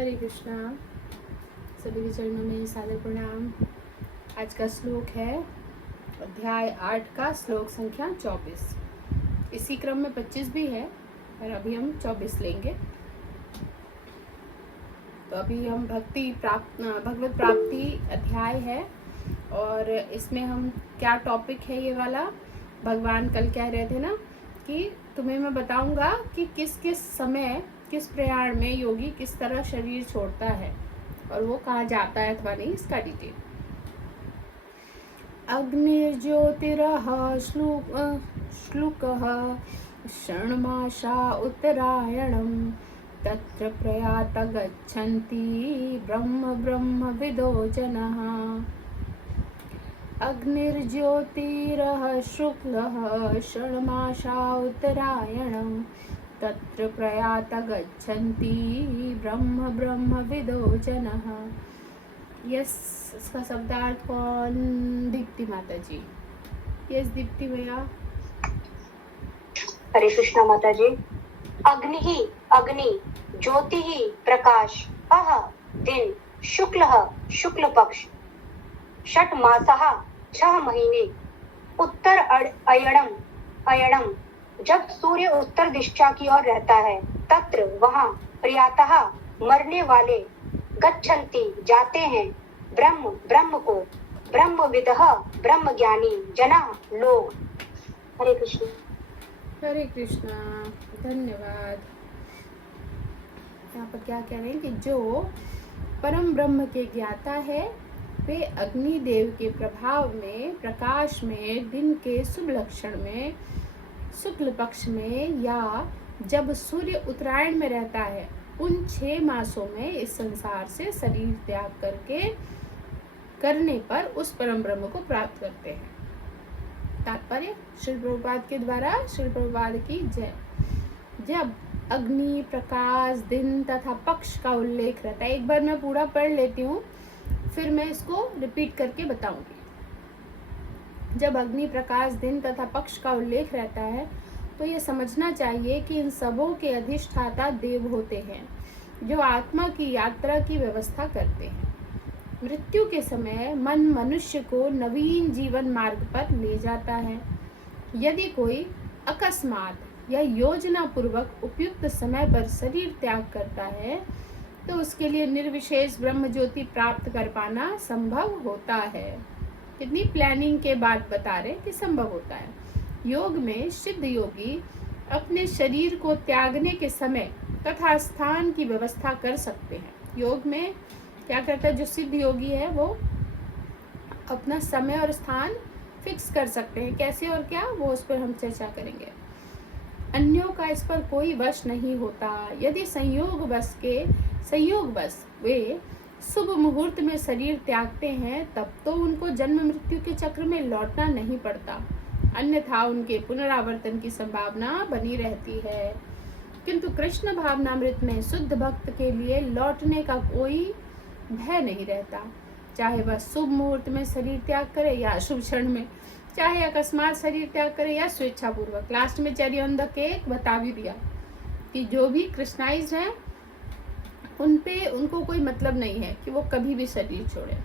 हरे कृष्णा। सभी के चरणों में सादर प्रणाम। आज का श्लोक है अध्याय 8 का श्लोक संख्या 24। इसी क्रम में 25 भी है पर अभी हम 24 लेंगे। तो अभी हम भगवत प्राप्ति अध्याय है और इसमें हम क्या टॉपिक है ये वाला, भगवान कल कह रहे थे ना कि तुम्हें मैं बताऊंगा कि किस किस समय किस प्रयाण में योगी किस तरह शरीर छोड़ता है और वो कहाँ जाता है अथवा नहीं, इसका डिटेल। अग्निर्ज्योतिरः श्लोकः षण्मासा उत्तरायणं तत्र प्रयात गच्छन्ति ब्रह्म ब्रह्मविदो जनः। अग्निर्ज्योतिरः शुक्लः षण्मासा उत्तरायणं तत्र प्रयात गच्छन्ति ब्रह्म ब्रह्मविदो जनः। यस, इसका शब्दार्थ कौन? दीप्ति माता जी। यस दीप्ति भैया। हरे कृष्णा माता जी। अग्नि ही अग्नि, ज्योति ही प्रकाश, अह दिन, शुक्ल पक्ष, षट मासः 6 महीने, उत्तर अयणम जब सूर्य उत्तर दिशा की ओर रहता है, तत्र वहाँ, प्रयातः मरने वाले, गच्छन्ति जाते हैं, ब्रह्म को, ब्रह्मविदः ब्रह्म ज्ञानी, जना लोग। हरे कृष्ण। हरे कृष्णा, धन्यवाद। यहाँ पर क्या कह रहे हैं कि जो परम ब्रह्म के ज्ञाता है वे अग्निदेव के प्रभाव में, प्रकाश में, दिन के शुभ लक्षण में, शुक्ल पक्ष में या जब सूर्य उत्तरायण में रहता है, उन 6 मासों में इस संसार से शरीर त्याग करने पर उस परम ब्रह्म को प्राप्त करते हैं। तात्पर्य श्री प्रभुपाद के द्वारा, श्री प्रभुपाद की जय। जब अग्नि, प्रकाश, दिन तथा पक्ष का उल्लेख रहता है, एक बार मैं पूरा पढ़ लेती हूँ फिर मैं इसको रिपीट करके बताऊंगी। जब अग्नि, प्रकाश, दिन तथा पक्ष का उल्लेख रहता है तो ये समझना चाहिए कि इन सबों के अधिष्ठाता देव होते हैं जो आत्मा की यात्रा की व्यवस्था करते हैं। मृत्यु के समय मन मनुष्य को नवीन जीवन मार्ग पर ले जाता है। यदि कोई अकस्मात या योजना पूर्वक उपयुक्त समय पर शरीर त्याग करता है तो उसके लिए निर्विशेष ब्रह्म ज्योति प्राप्त कर पाना संभव होता है। कितनी प्लानिंग के बाद बता रहे कि संभव होता है। योग में सिद्ध योगी अपने शरीर को त्यागने के समय तथा स्थान की व्यवस्था कर सकते हैं। योग में क्या करता है जो सिद्ध योगी है, वो अपना समय और स्थान फिक्स कर सकते हैं। कैसे और क्या, वो उस पर हम चर्चा करेंगे। अन्यों का इस पर कोई वश नहीं होता। यदि संयोगवश वे शुभ मुहूर्त में शरीर त्यागते हैं तब तो उनको जन्म मृत्यु के चक्र में लौटना नहीं पड़ता, अन्यथा उनके पुनरावर्तन की संभावना बनी रहती है। किंतु कृष्ण भावनामृत में शुद्ध भक्त के लिए लौटने का कोई भय नहीं रहता, चाहे वह शुभ मुहूर्त में शरीर त्याग करे या अशुभ क्षण में, चाहे अकस्मात शरीर त्याग करे या स्वेच्छापूर्वक। लास्ट में चेरी ऑन द केक बता भी दिया कि जो भी कृष्णाइज्ड हैं उनको कोई मतलब नहीं है कि वो कभी भी शरीर छोड़े।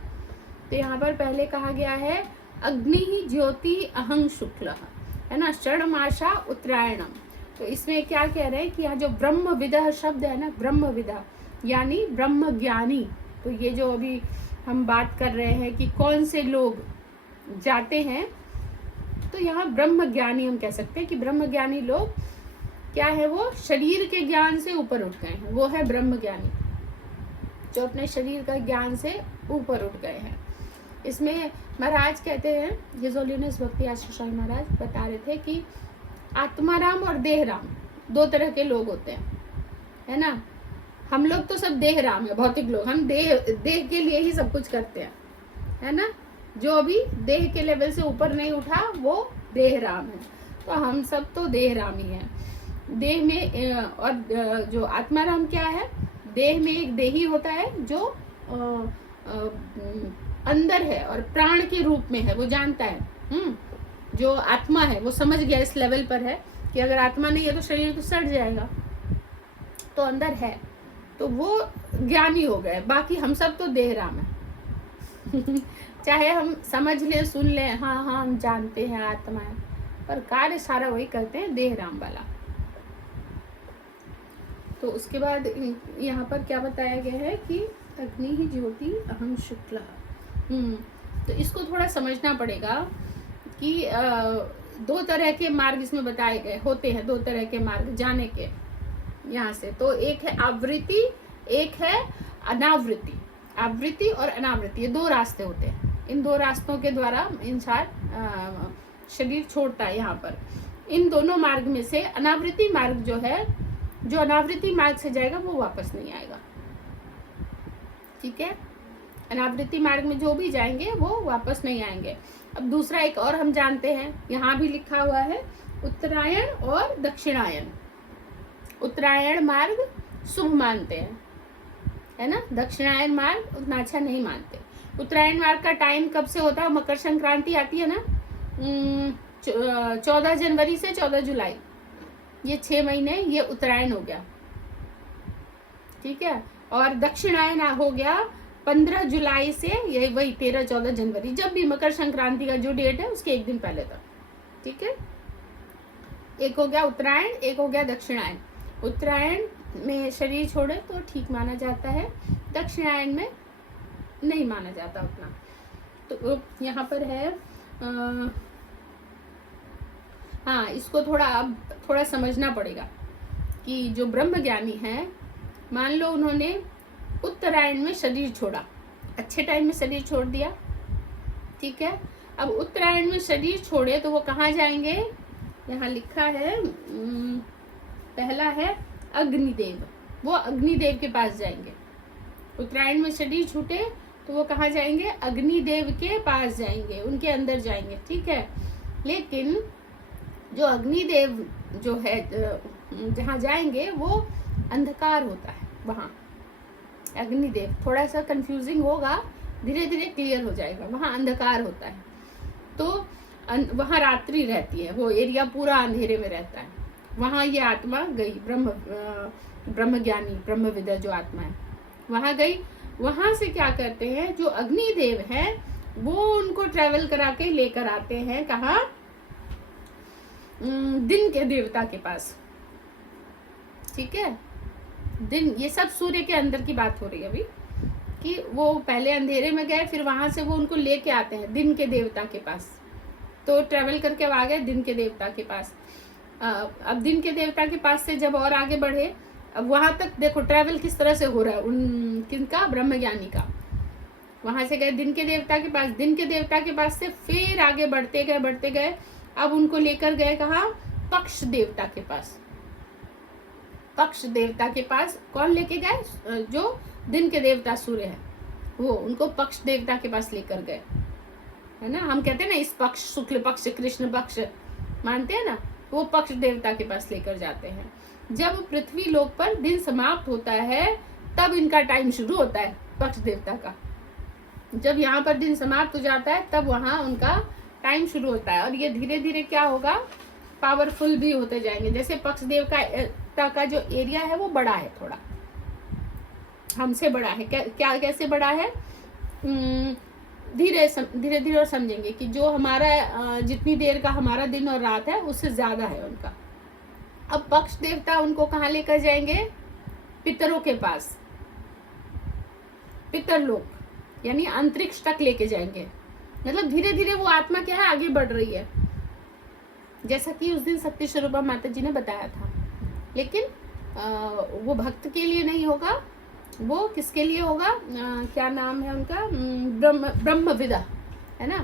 तो यहाँ पर पहले कहा गया है अग्नि ही ज्योति अहं शुक्ल, है ना, षण्मासा उत्तरायणम। तो इसमें क्या कह रहे हैं कि यहाँ जो ब्रह्मविदः शब्द है ना, ब्रह्मविदः यानी ब्रह्म ज्ञानी। तो ये जो अभी हम बात कर रहे हैं कि कौन से लोग जाते हैं, तो यहाँ ब्रह्म ज्ञानी हम कह सकते हैं कि ब्रह्म ज्ञानी लोग क्या है, वो शरीर के ज्ञान से ऊपर उठ गए हैं, वो है ब्रह्म ज्ञानी जो अपने शरीर का ज्ञान से ऊपर उठ गए हैं। इसमें महाराज कहते हैं, हिज होलीनेस भक्ति आशीष स्वामी महाराज बता रहे थे कि आत्माराम और देहराम 2 तरह के लोग होते हैं, है ना। हम लोग तो सब देहराम है, भौतिक लोग, हम देह के लिए ही सब कुछ करते हैं, है ना। जो अभी देह के लेवल से ऊपर नहीं उठा वो देहराम है। तो हम सब तो देहराम ही हैं। देह में और जो आत्माराम क्या है, देह में एक देही होता है जो अंदर है और प्राण के रूप में है, वो जानता है। जो आत्मा है वो समझ गया, इस लेवल पर है कि अगर आत्मा नहीं है तो शरीर तो सड़ जाएगा, तो अंदर है। तो वो ज्ञानी हो गए, बाकी हम सब तो देहराम है। चाहे हम समझ लें, सुन लें, हाँ हाँ हम जानते हैं आत्मा है, पर कार्य सारा वही करते हैं देहराम वाला। तो उसके बाद यहाँ पर क्या बताया गया है कि अग्नि ही ज्योति अहम शुक्ला। तो इसको थोड़ा समझना पड़ेगा कि दो तरह के मार्ग इसमें बताए गए होते हैं, दो तरह के मार्ग जाने के यहाँ से। तो एक है आवृत्ति, एक है अनावृत्ति। आवृत्ति और अनावृत्ति ये दो रास्ते होते हैं। इन दो रास्तों के द्वारा इंसान शरीर छोड़ता है। यहाँ पर इन दोनों मार्ग में से अनावृत्ति मार्ग जो है, जो अनावृत्ति मार्ग से जाएगा वो वापस नहीं आएगा। ठीक है, अनावृत्ति मार्ग में जो भी जाएंगे वो वापस नहीं आएंगे। अब दूसरा एक और हम जानते हैं, यहाँ भी लिखा हुआ है उत्तरायण और दक्षिणायन। उत्तरायण मार्ग शुभ मानते हैं, है ना, दक्षिणायन मार्ग उतना अच्छा नहीं मानते। उत्तरायण मार्ग का टाइम कब से होता है? मकर संक्रांति आती है ना, 14 जनवरी से 14 जुलाई, ये 6 महीने ये उत्तरायण हो गया। ठीक है, और दक्षिणायन हो गया 15 जुलाई से ये वही 13-14 जनवरी, जब भी मकर संक्रांति का जो डेट है उसके एक दिन पहले तक। ठीक है, एक हो गया उत्तरायण, एक हो गया दक्षिणायन। उत्तरायण में शरीर छोड़े तो ठीक माना जाता है, दक्षिणायन में नहीं माना जाता उतना। तो यहाँ पर है हाँ, इसको थोड़ा समझना पड़ेगा कि जो ब्रह्म ज्ञानी है, मान लो उन्होंने उत्तरायण में शरीर छोड़ा, अच्छे टाइम में शरीर छोड़ दिया। ठीक है, अब उत्तरायण में शरीर छोड़े तो वो कहाँ जाएंगे? यहाँ लिखा है पहला है अग्निदेव, वो अग्निदेव के पास जाएंगे। उत्तरायण में शरीर छूटे तो वो कहाँ जाएंगे? अग्निदेव के पास जाएंगे, उनके अंदर जाएंगे। ठीक है, लेकिन जो अग्निदेव जो है जहाँ जाएंगे वो अंधकार होता है वहाँ। अग्निदेव थोड़ा सा कंफ्यूजिंग होगा, धीरे धीरे क्लियर हो जाएगा। वहाँ अंधकार होता है, तो वहाँ रात्रि रहती है, वो एरिया पूरा अंधेरे में रहता है। वहाँ ये आत्मा गई, ब्रह्म ज्ञानी ब्रह्मविदा जो आत्मा है वहाँ गई। वहाँ से क्या करते हैं, जो अग्निदेव है वो उनको ट्रेवल करा के लेकर आते हैं कहाँ? दिन के देवता के पास। ठीक है, दिन, ये सब सूर्य के अंदर की बात हो रही है अभी, कि वो पहले अंधेरे में गए, फिर वहां से वो उनको लेके आते हैं दिन के देवता के पास। तो ट्रेवल करके आ गए दिन के देवता के पास। अब दिन के देवता के पास से जब और आगे बढ़े, अब वहां तक देखो ट्रेवल किस तरह से हो रहा है उन किनका? ब्रह्मज्ञानी का। वहां से गए दिन के देवता के पास, दिन के देवता के पास से फिर आगे बढ़ते गए। अब उनको लेकर गए कहाँ? पक्ष देवता के पास। पक्ष देवता के पास कौन लेके गए? जो दिन के देवता सूर्य है, वो उनको पक्ष देवता के पास लेकर गए, है ना। हम कहते हैं ना इस पक्ष, शुक्ल पक्ष, कृष्ण पक्ष मानते हैं ना, वो पक्ष देवता के पास लेकर जाते हैं। जब पृथ्वी लोक पर दिन समाप्त होता है तब इनका टाइम शुरू होता है पक्ष देवता का। जब यहाँ पर दिन समाप्त हो जाता है तब वहाँ उनका टाइम शुरू होता है, और ये धीरे धीरे क्या होगा? पावरफुल भी होते जाएंगे। जैसे पक्ष देवता का जो एरिया है वो बड़ा है, थोड़ा हमसे बड़ा है। क्या कैसे बड़ा है? धीरे धीरे और समझेंगे कि जो हमारा जितनी देर का हमारा दिन और रात है उससे ज्यादा है उनका। अब पक्ष देवता उनको कहाँ लेकर जाएंगे? पितरों के पास, पितरलोक यानी अंतरिक्ष तक लेके जाएंगे। मतलब धीरे धीरे वो आत्मा क्या है, आगे बढ़ रही है, जैसा कि उस दिन शक्ति स्वरूपा माता जी ने बताया था। लेकिन वो भक्त के लिए नहीं होगा, वो किसके लिए होगा? क्या नाम है उनका? ब्रह्मविदा, है ना,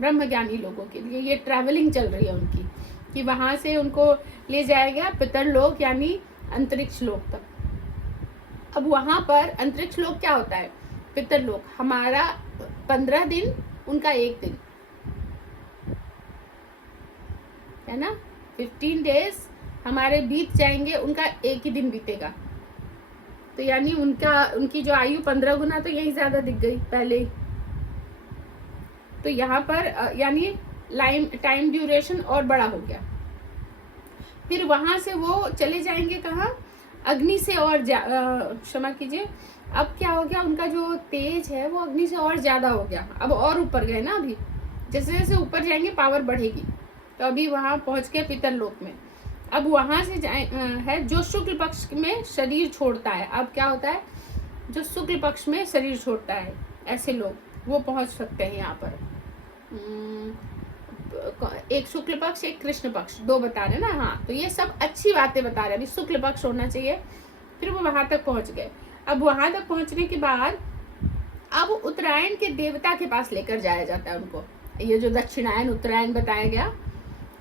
ब्रह्म ज्ञानी लोगों के लिए ये ट्रैवलिंग चल रही है उनकी, कि वहां से उनको ले जाएगा पितरलोक यानी अंतरिक्ष लोक तक। अब वहां पर अंतरिक्ष लोक क्या होता है? पितरलोक हमारा 15 दिन, उनका 1 दिन, है ना। 15 डेज हमारे बीत जाएंगे, उनका 1 ही दिन बीतेगा। तो यानी उनकी जो आयु 15 गुना तो यही ज्यादा दिख गई पहले ही। तो यहाँ पर यानी टाइम ड्यूरेशन और बड़ा हो गया। फिर वहां से वो चले जाएंगे कहाँ? अग्नि से और क्षमा कीजिए, अब क्या हो गया, उनका जो तेज है वो अग्नि से और ज्यादा हो गया, अब और ऊपर गए ना। अभी जैसे जैसे ऊपर जाएंगे पावर बढ़ेगी, तो अभी वहां पहुंच गए पितर लोक में। अब वहां से है जो शुक्ल पक्ष में शरीर छोड़ता है, अब क्या होता है, जो शुक्ल पक्ष में शरीर छोड़ता है ऐसे लोग वो पहुंच सकते हैं यहाँ पर। एक शुक्ल पक्ष एक कृष्ण पक्ष, दो बता रहे ना। हाँ, तो ये सब अच्छी बातें बता रहे हैं, अभी शुक्ल पक्ष होना चाहिए। फिर वो वहां तक पहुंच गए। अब वहां तक पहुंचने के बाद अब उत्तरायण के देवता के पास लेकर जाया जाता है उनको। ये जो दक्षिणायन उत्तरायण बताया गया,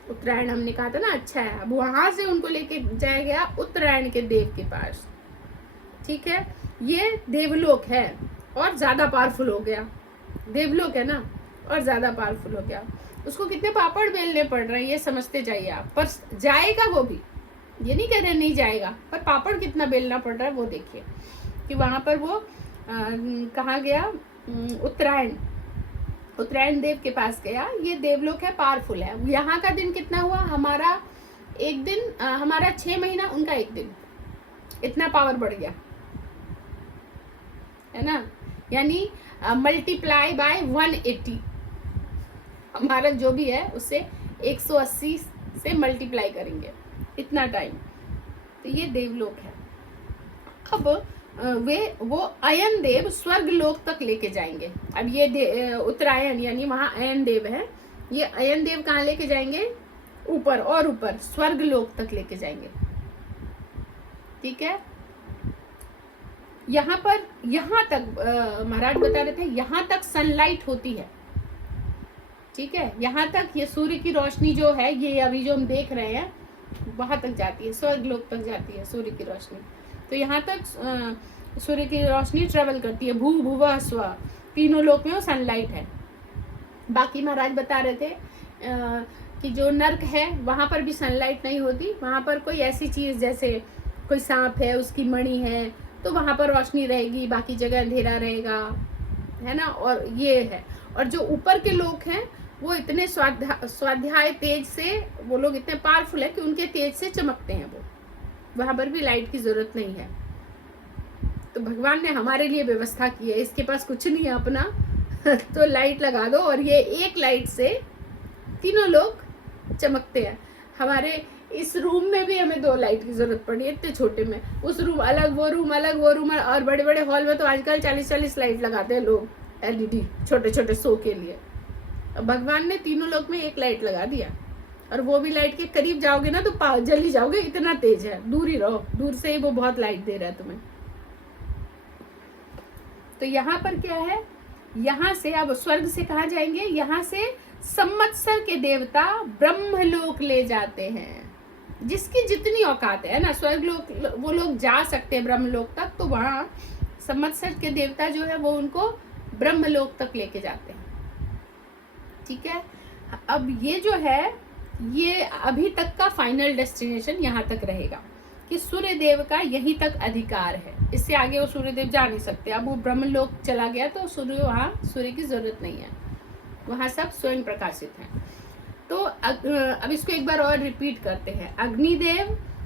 उत्तरायण हमने कहा था ना अच्छा है, अब वहां से उनको लेके जाया गया उत्तरायण के देव के पास। ठीक है, ये देवलोक है और ज्यादा पावरफुल हो गया, देवलोक है ना और ज्यादा पावरफुल हो गया। उसको कितने पापड़ बेलने पड़ रहे हैं ये समझते जाइए आप, पर जाएगा वो भी, ये नहीं कह रहे नहीं जाएगा, पर पापड़ कितना बेलना पड़ रहा है वो देखिए। कि वहां पर वो कहाँ गया, उत्तरायण देव के पास गया। ये देवलोक है, पावरफुल है। यहाँ का दिन कितना हुआ, हमारा एक दिन, हमारा 6 महीना, उनका एक दिन, इतना पावर बढ़ गया है ना। यानी मल्टीप्लाई बाय 180, हमारा जो भी है उससे 180 से मल्टीप्लाई करेंगे, इतना टाइम। तो ये देवलोक है। अब वो अयन देव स्वर्ग लोक तक लेके जाएंगे। अब ये उत्तरायण यानी वहां अयन देव है, ये अयन देव कहाँ लेके जाएंगे, ऊपर और ऊपर स्वर्ग लोक तक लेके जाएंगे। ठीक है, यहाँ तक महाराज बता रहे थे, यहाँ तक सनलाइट होती है। ठीक है, यहाँ तक ये सूर्य की रोशनी जो है, ये अभी जो हम देख रहे हैं वहां तक जाती है, स्वर्ग लोक तक जाती है सूर्य की रोशनी। तो यहाँ तक सूर्य की रोशनी ट्रेवल करती है, भू भुवा स्व, तीनों लोक में वो सनलाइट है। बाकी महाराज बता रहे थे कि जो नर्क है वहां पर भी सनलाइट नहीं होती, वहां पर कोई ऐसी चीज जैसे कोई सांप है, उसकी मणि है, तो वहां पर रोशनी रहेगी, बाकी जगह अंधेरा रहेगा, है ना। और ये है, और जो ऊपर के लोग हैं वो इतने स्वाध्याय तेज से, वो लोग इतने पावरफुल है कि उनके तेज से चमकते हैं, वो वहां पर भी लाइट की जरूरत नहीं है। तो भगवान ने हमारे लिए व्यवस्था की है, इसके पास कुछ नहीं है अपना तो लाइट लगा दो और ये एक लाइट से तीनों लोग चमकते हैं। हमारे इस रूम में भी हमें 2 लाइट की जरूरत पड़ी है, इतने छोटे में, उस रूम अलग, वो रूम अलग, वो रूम अलग, और बड़े बड़े हॉल में तो आजकल 40-40 लाइट लगाते हैं लोग, LED छोटे छोटे शो के लिए। अब भगवान ने तीनों लोग में एक लाइट लगा दिया, और वो भी लाइट के करीब जाओगे ना तो जल ही जाओगे, इतना तेज है, दूर ही रहो, दूर से ही वो बहुत लाइट दे रहा है तुम्हें। तो यहाँ पर क्या है, यहाँ से अब स्वर्ग से कहाँ जाएंगे, यहाँ से संवत्सर के देवता ब्रह्मलोक ले जाते हैं, जिसकी जितनी औकात है ना, स्वर्ग लोक वो लोग जा सकते हैं ब्रह्मलोक तक, तो वहां संवत्सर के देवता जो है वो उनको ब्रह्मलोक तक लेके जाते हैं। ठीक है, अब ये जो है ये अभी तक का फाइनल डेस्टिनेशन यहाँ तक रहेगा कि सूर्य देव का यहीं तक अधिकार है, इससे आगे वो सूर्य देव जा नहीं सकते। अब वो ब्रह्मलोक चला गया तो सूर्य की जरूरत नहीं है, वहां सब स्वयं प्रकाशित है। तो अब इसको एक बार और रिपीट करते हैं।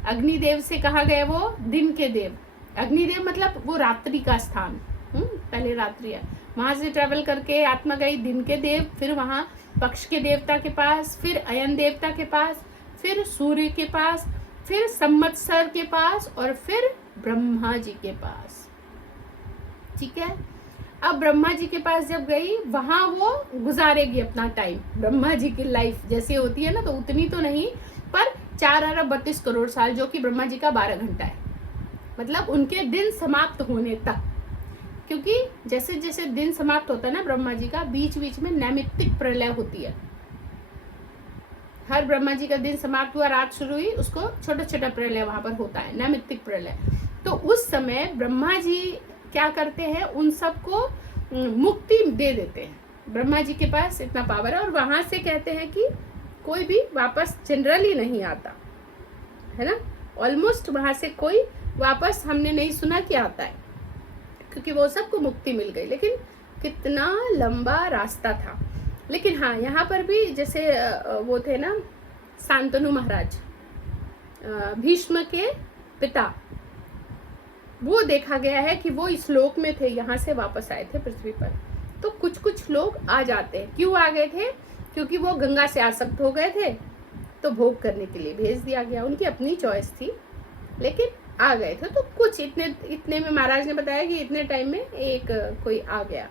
अग्निदेव से कहा गया वो दिन के देव, अग्निदेव मतलब वो रात्रि का स्थान, पहले रात्रि है, वहां से ट्रेवल करके आत्मा गई दिन के देव, फिर वहां पक्ष के देवता के पास, फिर अयन देवता के पास, फिर सूर्य के पास, फिर संवत्सर के पास, और फिर ब्रह्मा जी के पास। ठीक है, अब ब्रह्मा जी के पास जब गई, वहां वो गुजारेगी अपना टाइम। ब्रह्मा जी की लाइफ जैसे होती है ना, तो उतनी तो नहीं, पर 4 अरब 32 करोड़ साल, जो कि ब्रह्मा जी का 12 घंटा है, मतलब उनके दिन समाप्त होने तक। क्योंकि जैसे जैसे दिन समाप्त होता है ना ब्रह्मा जी का, बीच बीच में नैमित्तिक प्रलय होती है। हर ब्रह्मा जी का दिन समाप्त हुआ, रात शुरू हुई, उसको छोटा छोटा प्रलय वहां पर होता है, नैमित्तिक प्रलय। तो उस समय ब्रह्मा जी क्या करते हैं, उन सबको मुक्ति दे देते हैं। ब्रह्मा जी के पास इतना पावर है, और वहां से कहते हैं कि कोई भी वापस जनरली नहीं आता है ना, ऑलमोस्ट वहां से कोई वापस हमने नहीं सुना कि आता है, क्योंकि वो सबको मुक्ति मिल गई। लेकिन कितना लंबा रास्ता था। लेकिन हाँ, यहाँ पर भी जैसे वो थे ना शांतनु महाराज, भीष्म के पिता, वो देखा गया है कि वो इस लोक में थे, यहाँ से वापस आए थे पृथ्वी पर। तो कुछ कुछ लोग आ जाते हैं। क्यों आ गए थे? क्योंकि वो गंगा से आसक्त हो गए थे, तो भोग करने के लिए भेज दिया गया। उनकी अपनी चॉइस थी, लेकिन आ गए थे। तो कुछ इतने में महाराज ने बताया कि इतने टाइम में एक कोई आ गया,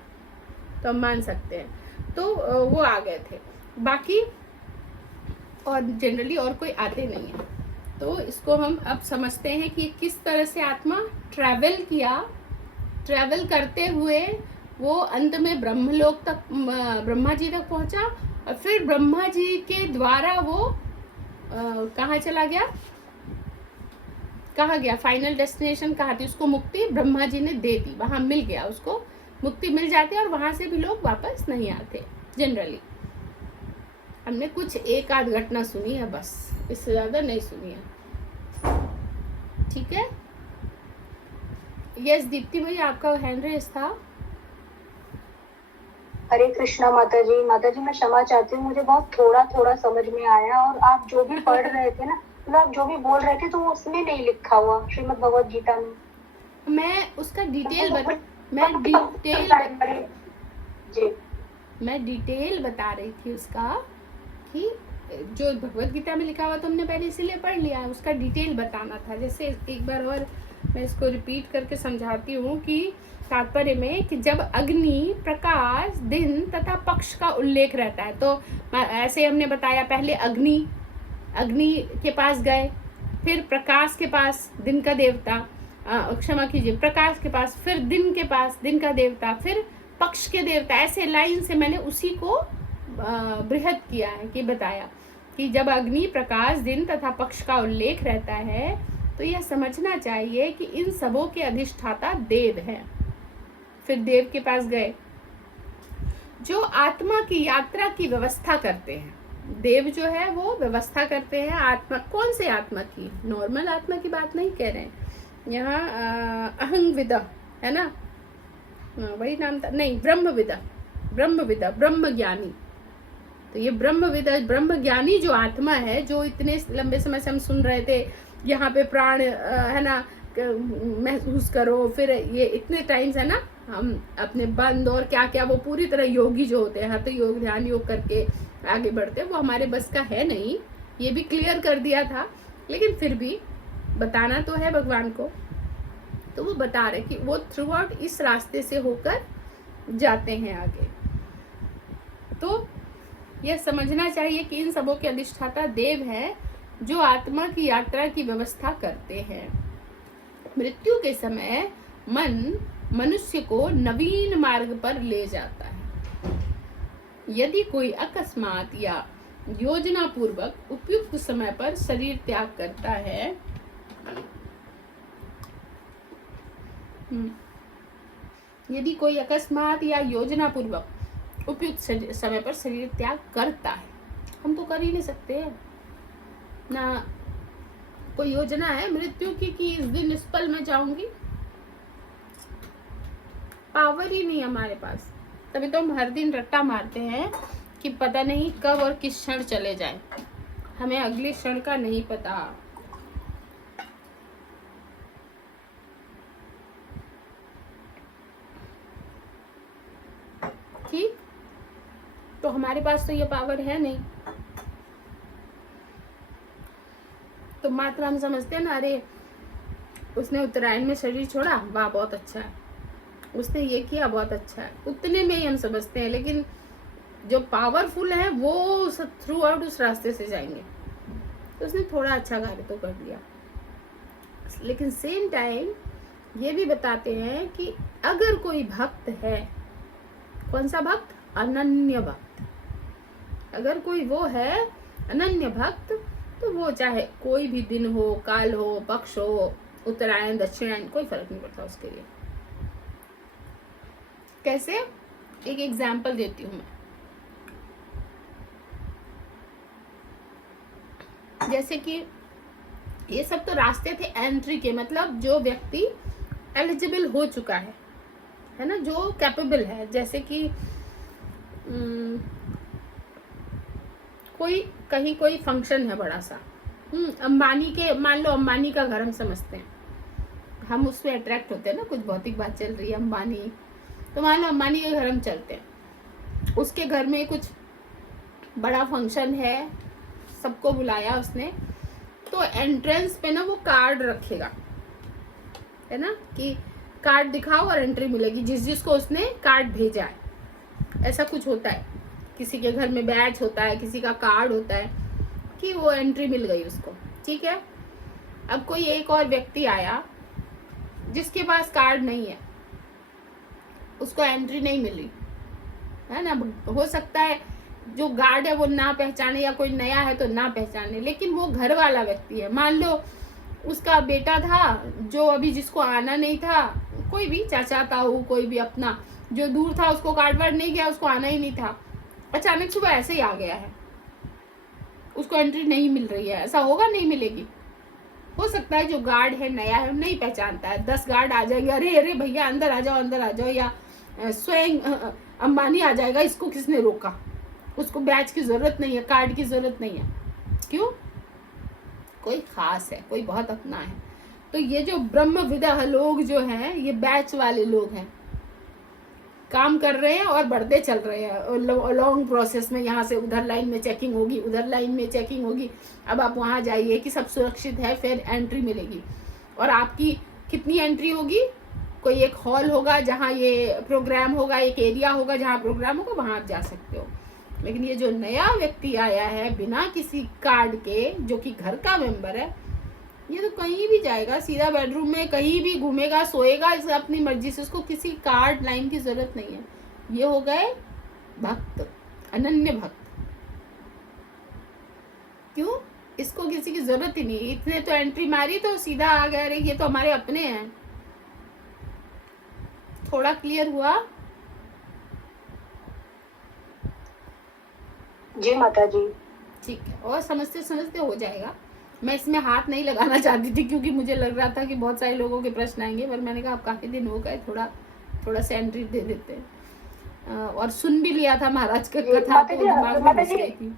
तो हम मान सकते हैं। तो वो आ गए थे, बाकी और जनरली और कोई आते नहीं है। तो इसको हम अब समझते हैं कि किस तरह से आत्मा ट्रैवल किया, ट्रैवल करते हुए वो अंत में ब्रह्मलोक तक, ब्रह्मा जी तक पहुंचा, और फिर ब्रह्मा जी के द्वारा वो कहाँ चला गया, कहाँ गया, फाइनल डेस्टिनेशन कहाँ थी, उसको मुक्ति ब्रह्मा जी ने दे दी, वहां मिल गया, उसको मुक्ति मिल जाती है, और वहां से भी लोग वापस नहीं आते जनरली। हमने कुछ एक आध घटना सुनी है बस, इससे ज्यादा नहीं सुनी है। ठीक है, यस दीप्ति भैया आपका हैंड रेस था। हरे कृष्णा माता जी। माता जी मैं क्षमा चाहती हूँ, मुझे बहुत थोड़ा थोड़ा समझ में आया, और आप जो भी पढ़ रहे थे ना, मतलब आप जो भी बोल रहे थे तो वो उसमें नहीं लिखा हुआ श्रीमद् भगवद गीता में। मैं उसका डिटेल बता रही थी उसका, कि जो भगवत गीता में लिखा हुआ तो हमने पहले इसीलिए पढ़ लिया, उसका डिटेल बताना था। जैसे एक बार और मैं इसको रिपीट करके समझाती हूँ कि तात्पर्य में कि जब अग्नि, प्रकाश, दिन तथा पक्ष का उल्लेख रहता है, तो ऐसे हमने बताया, पहले अग्नि के पास गए, फिर प्रकाश के पास, दिन का देवता, क्षमा कीजिए, प्रकाश के पास, फिर दिन के पास, दिन का देवता, फिर पक्ष के देवता। ऐसे लाइन से मैंने उसी को बृहद किया है, कि बताया कि जब अग्नि, प्रकाश, दिन तथा पक्ष का उल्लेख रहता है, तो यह समझना चाहिए कि इन सबों के अधिष्ठाता देव हैं। फिर देव के पास गए, जो आत्मा की यात्रा की व्यवस्था करते हैं। देव जो है वो व्यवस्था करते हैं आत्मा, कौन से आत्मा की, नॉर्मल आत्मा की बात नहीं कह रहे हैं यहाँ, अहंविदा है ना, वही नाम था, नहीं, ब्रह्मविदा, ब्रह्म ज्ञानी। तो ये ब्रह्मविदा, ब्रह्म ज्ञानी जो आत्मा है, जो इतने लंबे समय से हम सुन रहे थे, यहाँ पे प्राण है ना, महसूस करो, फिर ये इतने टाइम्स है ना, हम अपने बंद और क्या क्या, वो पूरी तरह योगी जो होते हैं, हठ योग, ध्यान योग करके आगे बढ़ते हैं, वो हमारे बस का है नहीं, ये भी क्लियर कर दिया था, लेकिन फिर भी बताना तो है भगवान को। तो वो बता रहे कि वो थ्रू आउट इस रास्ते से होकर जाते हैं आगे। तो यह समझना चाहिए कि इन सबों के अधिष्ठाता देव है, जो आत्मा की यात्रा की व्यवस्था करते हैं। मृत्यु के समय मन मनुष्य को नवीन मार्ग पर ले जाता है। यदि कोई अकस्मात या योजना पूर्वक उपयुक्त समय पर शरीर त्याग करता है, यदि कोई अकस्मात या योजना पूर्वक उपयुक्त समय पर शरीर त्याग करता है, हम तो कर ही नहीं सकते ना, कोई योजना है मृत्यु की कि इस दिन इस पल में जाऊंगी, पावर ही नहीं हमारे पास। तभी तो हम हर दिन रट्टा मारते हैं कि पता नहीं कब और किस क्षण चले जाए, हमें अगले क्षण का नहीं पता। ठीक, तो हमारे पास तो ये पावर है नहीं। तो मात्र हम समझते हैं ना, अरे उसने उत्तरायण में शरीर छोड़ा, वाह बहुत अच्छा है, उसने ये किया बहुत अच्छा है, उतने में ही हम समझते हैं। लेकिन जो पावरफुल है वो थ्रू आउट उस रास्ते से जाएंगे। तो उसने थोड़ा अच्छा कार्य तो कर दिया, लेकिन सेम टाइम ये भी बताते हैं कि अगर कोई भक्त है, कौन सा भक्त, अनन्य भक्त, अगर कोई वो है अनन्य भक्त, तो वो चाहे कोई भी दिन हो, काल हो, पक्ष हो, उत्तरायण, दक्षिणायन, कोई फर्क नहीं पड़ता उसके लिए। कैसे, एक एग्जाम्पल देती हूँ मैं। जैसे कि ये सब तो रास्ते थे एंट्री के, मतलब जो व्यक्ति एलिजिबल हो चुका है ना, जो कैपेबल है। जैसे कि कोई कहीं कोई फंक्शन है बड़ा सा, अंबानी के, मान लो अंबानी का घर हम समझते हैं, हम उसमें अट्रैक्ट होते हैं ना, कुछ भौतिक बात चल रही है, अंबानी, तो मान लो अंबानी के घर हम चलते हैं, उसके घर में कुछ बड़ा फंक्शन है, सबको बुलाया उसने, तो एंट्रेंस पे ना वो कार्ड रखेगा, है ना, कि कार्ड दिखाओ और एंट्री मिलेगी जिस जिसको उसने कार्ड भेजा है। ऐसा कुछ होता है, किसी के घर में बैच होता है, किसी का कार्ड होता है कि वो एंट्री मिल गई उसको, ठीक है। अब कोई एक और व्यक्ति आया जिसके पास कार्ड नहीं है, उसको एंट्री नहीं मिली, है ना। हो सकता है जो गार्ड है वो ना पहचाने, या कोई नया है तो ना पहचाने, लेकिन वो घर वाला व्यक्ति है, मान लो उसका बेटा था जो अभी जिसको आना नहीं था, कोई भी चाचा ताऊ, कोई भी अपना जो दूर था, उसको कार्ड वार्ड नहीं गया, उसको आना ही नहीं था, अचानक सुबह ऐसे ही आ गया है, उसको एंट्री नहीं मिल रही है, ऐसा होगा, नहीं मिलेगी। हो सकता है जो गार्ड है नया है, नहीं पहचानता है, 10 गार्ड आ जाएंगे, अरे अरे भैया अंदर आ जाओ, अंदर आ जाओ, या स्वयं अंबानी आ जाएगा, इसको किसने रोका, उसको बैच की जरूरत नहीं है, कार्ड की जरूरत नहीं है, क्यों, कोई खास है, कोई बहुत अपना है। तो ये जो ब्रह्म विदा लोग जो हैं, ये बैच वाले लोग हैं, काम कर रहे हैं और बढ़ते चल रहे हैं लॉन्ग प्रोसेस में, यहाँ से उधर लाइन में चेकिंग होगी, उधर लाइन में चेकिंग होगी, अब आप वहाँ जाइए कि सब सुरक्षित है, फिर एंट्री मिलेगी। और आपकी कितनी एंट्री होगी, कोई एक हॉल होगा जहाँ ये प्रोग्राम होगा, एक एरिया होगा जहाँ प्रोग्राम होगा, वहाँ आप जा सकते हो। लेकिन ये जो नया व्यक्ति आया है बिना किसी कार्ड के, जो कि घर का मेंबर है, ये तो कहीं भी जाएगा, सीधा बेडरूम में कहीं भी घूमेगा, सोएगा इसे अपनी मर्जी से, उसको किसी कार्ड लाइन की जरूरत नहीं है। ये हो गए भक्त, अनन्य भक्त। क्यों, इसको किसी की जरूरत ही नहीं, इतने तो एंट्री मारी तो सीधा आ गया, अरे ये तो हमारे अपने हैं। थोड़ा क्लियर हुआ? जी माता जी। ठीक है, और समझते समझते हो जाएगा। मैं इसमें हाथ नहीं लगाना चाहती थी क्योंकि मुझे लग रहा था कि बहुत सारे लोगों के प्रश्न आएंगे, पर मैंने कहा अब काफी दिन हो गए, थोड़ा सा एंट्री दे देते हैं। और सुन भी लिया था महाराज का कथा, तो दिमाग में घुस गई थी।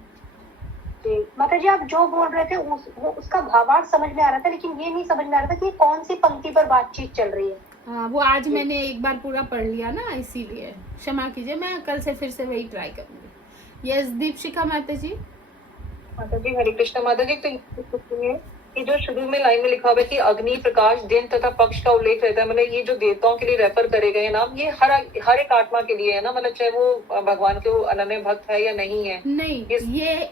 जी माता जी, आप जो बोल रहे थे उसका भावार्थ समझ में आ रहा था, लेकिन ये नहीं समझ में आ रहा था कि कौन सी पंक्ति पर बातचीत चल रही है। हाँ, वो आज मैंने एक बार पूरा पढ़ लिया ना, इसीलिए क्षमा कीजिए, मैं कल से फिर से वही ट्राई करूंगी। यस दीपशिखा माता जी। माता जी हरे कृष्ण। माता जी, तो सुनिए कि जो शुरू में लाइन में लिखा हुआ है कि अग्नि, प्रकाश, दिन तथा पक्ष का उल्लेख रहता है, मतलब ये जो देवताओं के लिए रेफर करे गए नाम, ये हर एक आत्मा के लिए है ना, मतलब चाहे वो भगवान के अनन्य भक्त है या नहीं है। नहीं,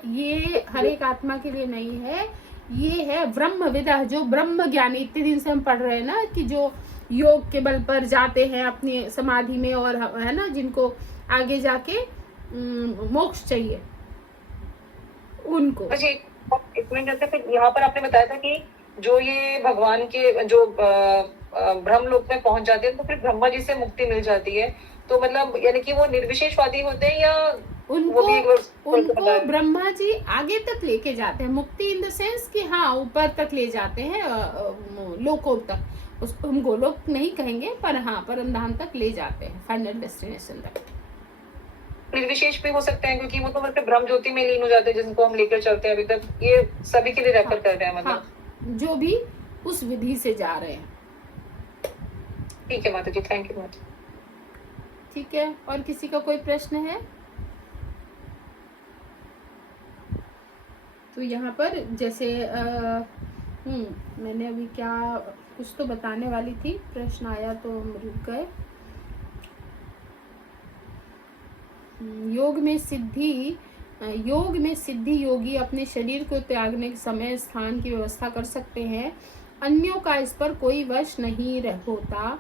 ये हर एक आत्मा के लिए नहीं है, ये है ब्रह्म विदा, जो ब्रह्म ज्ञानी, इतने दिन से हम पढ़ रहे हैं ना, कि जो योग के बल पर जाते हैं अपनी समाधि में, और है ना, जिनको आगे जाके मोक्ष चाहिए उनको। अच्छा, एक मिनट, जैसे फिर यहाँ पर आपने बताया था कि जो ये भगवान के जो ब्रह्म लोक में पहुंच जाते हैं, तो फिर ब्रह्मा जी से मुक्ति मिल जाती है, तो मतलब यानी कि वो निर्विशेषवादी होते हैं, या उनको ब्रह्मा जी आगे तक लेके जाते हैं, मुक्ति इन द सेंस कि हाँ ऊपर तक ले जाते हैं, लोकों तक, उसको हम गोलोक नहीं कहेंगे, पर हाँ परम धाम तक ले जाते हैं, फाइनल डेस्टिनेशन तक। निर्विशेष भी हो सकते हैं, क्योंकि वो तो मतलब ब्रह्म ज्योति में लीन हो जाते हैं, जिनको हम लेकर चलते हैं अभी तक, ये सभी के लिए रेफर कर रहे हैं, मतलब हाँ, जो भी उस विधि से जा रहे हैं। ठीक है माता जी, थैंक यू माता। ठीक है, और किसी का कोई प्रश्न है? तो यहाँ पर जैसे मैंने अभी क्या कुछ तो बताने वाली थी, प्रश्न आया तो रुक गए। योग में सिद्धि योगी अपने शरीर को त्यागने के समय स्थान की व्यवस्था कर सकते हैं, अन्यों का इस पर कोई वश नहीं होता।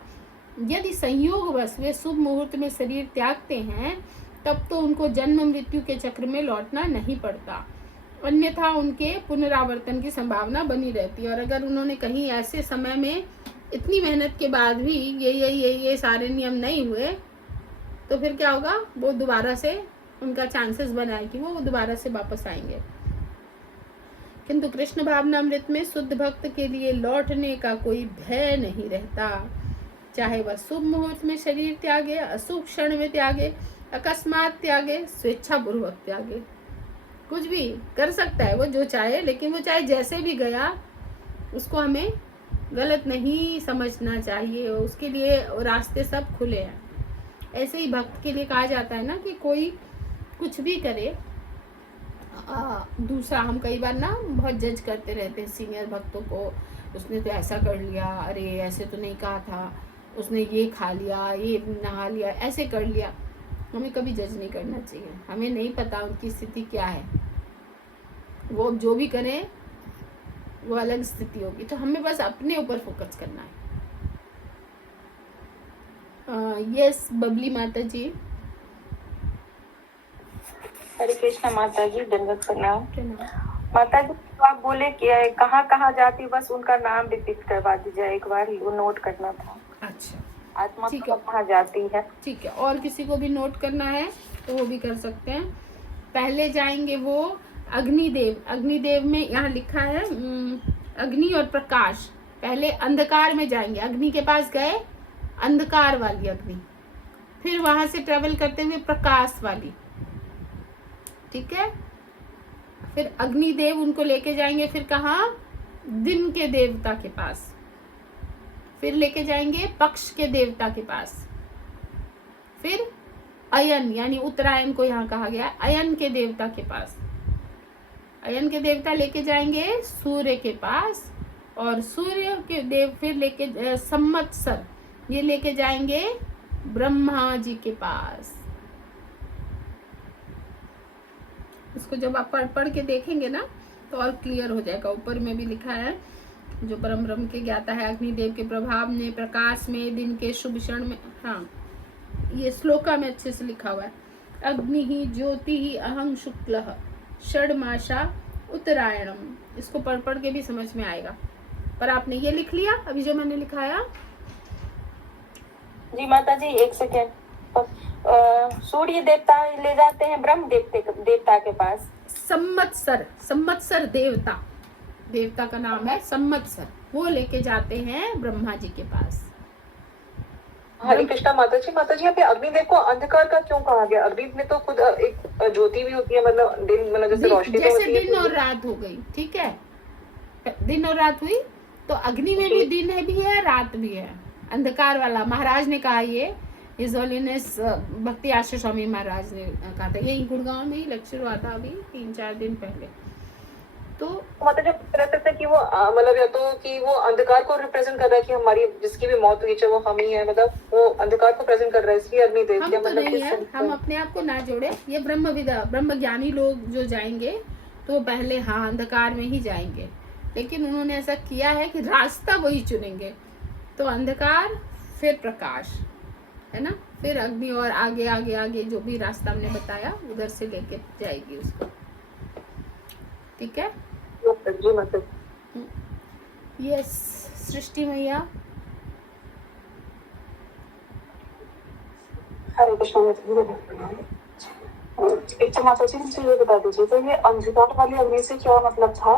यदि संयोग वश वे शुभ मुहूर्त में शरीर त्यागते हैं, तब तो उनको जन्म मृत्यु के चक्र में लौटना नहीं पड़ता, अन्यथा उनके पुनरावर्तन की संभावना बनी रहती है। और अगर उन्होंने कहीं ऐसे समय में इतनी मेहनत के बाद भी ये सारे नियम नहीं हुए, तो फिर क्या होगा, वो दोबारा से उनका चांसेस बना है कि वो दोबारा से वापस आएंगे। किंतु कृष्ण भावनामृत में शुद्ध भक्त के लिए लौटने का कोई भय नहीं रहता, चाहे वह शुभ मुहूर्त में शरीर त्यागे, अशुभ क्षण में त्यागे, अकस्मात त्यागे, स्वेच्छा पूर्वक त्यागे, कुछ भी कर सकता है वो जो चाहे, लेकिन वो चाहे जैसे भी गया उसको हमें गलत नहीं समझना चाहिए, उसके लिए रास्ते सब खुले हैं। ऐसे ही भक्त के लिए कहा जाता है ना कि कोई कुछ भी करे, दूसरा, हम कई बार ना बहुत जज करते रहते हैं सीनियर भक्तों को, उसने तो ऐसा कर लिया, अरे ऐसे तो नहीं कहा था, उसने ये खा लिया, ये नहा लिया, ऐसे कर लिया। हमें कभी जज नहीं करना चाहिए, हमें नहीं पता उनकी स्थिति क्या है, वो जो भी करें वो अलग स्थिति होगी, तो हमें बस अपने ऊपर फोकस करना है। यस बबली माता जी। हरे कृष्णा माता जी, दंडवत प्रणाम। प्रणाम। माता जी, तो आप बोले कि कहाँ कहाँ जाती, बस उनका नाम रिपीट करवा दीजिए एक बार, वो नोट करना था। अच्छा आत्मा ठीक तो है, कहाँ जाती है? ठीक है, और किसी को भी नोट करना है तो वो भी कर सकते हैं। पहले जाएंगे वो अग्निदेव। अग्निदेव में यहाँ लिखा है अग्नि और प्रकाश। पहले अंधकार में जाएंगे, अग्नि के पास गए, अंधकार वाली अग्नि, फिर वहां से ट्रेवल करते हुए प्रकाश वाली, ठीक है। फिर अग्निदेव उनको लेके जाएंगे, फिर कहाँ, दिन के देवता के पास, फिर लेके जाएंगे पक्ष के देवता के पास, फिर अयन यानी उत्तरायण को यहाँ कहा गया, अयन के देवता के पास, अयन के देवता लेके जाएंगे सूर्य के पास, और सूर्य के देव फिर लेके संवत्सर, ये लेके जाएंगे ब्रह्मा जी के पास। इसको जब आप पढ़ के देखेंगे ना तो और क्लियर हो जाएगा। ऊपर में भी लिखा है, जो परम ब्रह्म के ज्ञाता है, अग्निदेव के प्रभाव में, प्रकाश में, दिन के शुभ क्षण में, हाँ ये श्लोका में अच्छे से लिखा हुआ है, अग्नि ही ज्योति ही अहं शुक्ल षडमासा उत्तरायणम। इसको पढ़ के भी समझ में आएगा। पर आपने ये लिख लिया अभी जो मैंने लिखाया? जी माता जी, एक सेकेंड। सूर्य देवता ले जाते हैं ब्रह्म देवता के पास। संवत्सर, संवत्सर देवता, देवता का नाम है संवत्सर, वो लेके जाते हैं ब्रह्मा जी के पास। हरे कृष्णा माता जी, यहाँ पे अग्निदेव को अंधकार का क्यों कहा गया? अग्नि में तो खुद एक ज्योति भी होती है, मतलब दिन, मतलब जैसे रोशनी तो होती है, दिन और रात हो गई, ठीक है, दिन और रात हुई, तो अग्नि में भी दिन भी है, रात भी है, अंधकार वाला। महाराज ने कहा, ये हिज होलीनेस भक्ति आश्रय स्वामी महाराज ने कहा था, यही गुड़गांव में ही लेक्चर हुआ था अभी 3-4 दिन पहले। तो मतलब जब रहते थे कि वो मतलब या तो कि वो अंधकार को रिप्रेजेंट कर रहा है कि हमारी जिसकी भी मौत हुई है वो हम ही है, मतलब वो अंधकार को प्रेजेंट कर रहा है, इसलिए अग्निदेव हम क्या तो मतलब नहीं है, हम अपने आप को ना जोड़े। ये ब्रह्म ज्ञानी लोग जो जाएंगे तो पहले हाँ अंधकार में ही जाएंगे, लेकिन उन्होंने ऐसा किया है कि रास्ता वही चुनेंगे, तो अंधकार फिर प्रकाश, है ना, फिर अग्नि, और आगे आगे आगे जो भी रास्ता हमने बताया उधर से लेके जाएगी उसको, ठीक है। जी मतलब यस सृष्टि मैया। हरे कृष्ण। एक तो माता जी मुझे ये बता दीजिए, तो ये अंधकार वाली अग्नि से क्या मतलब था?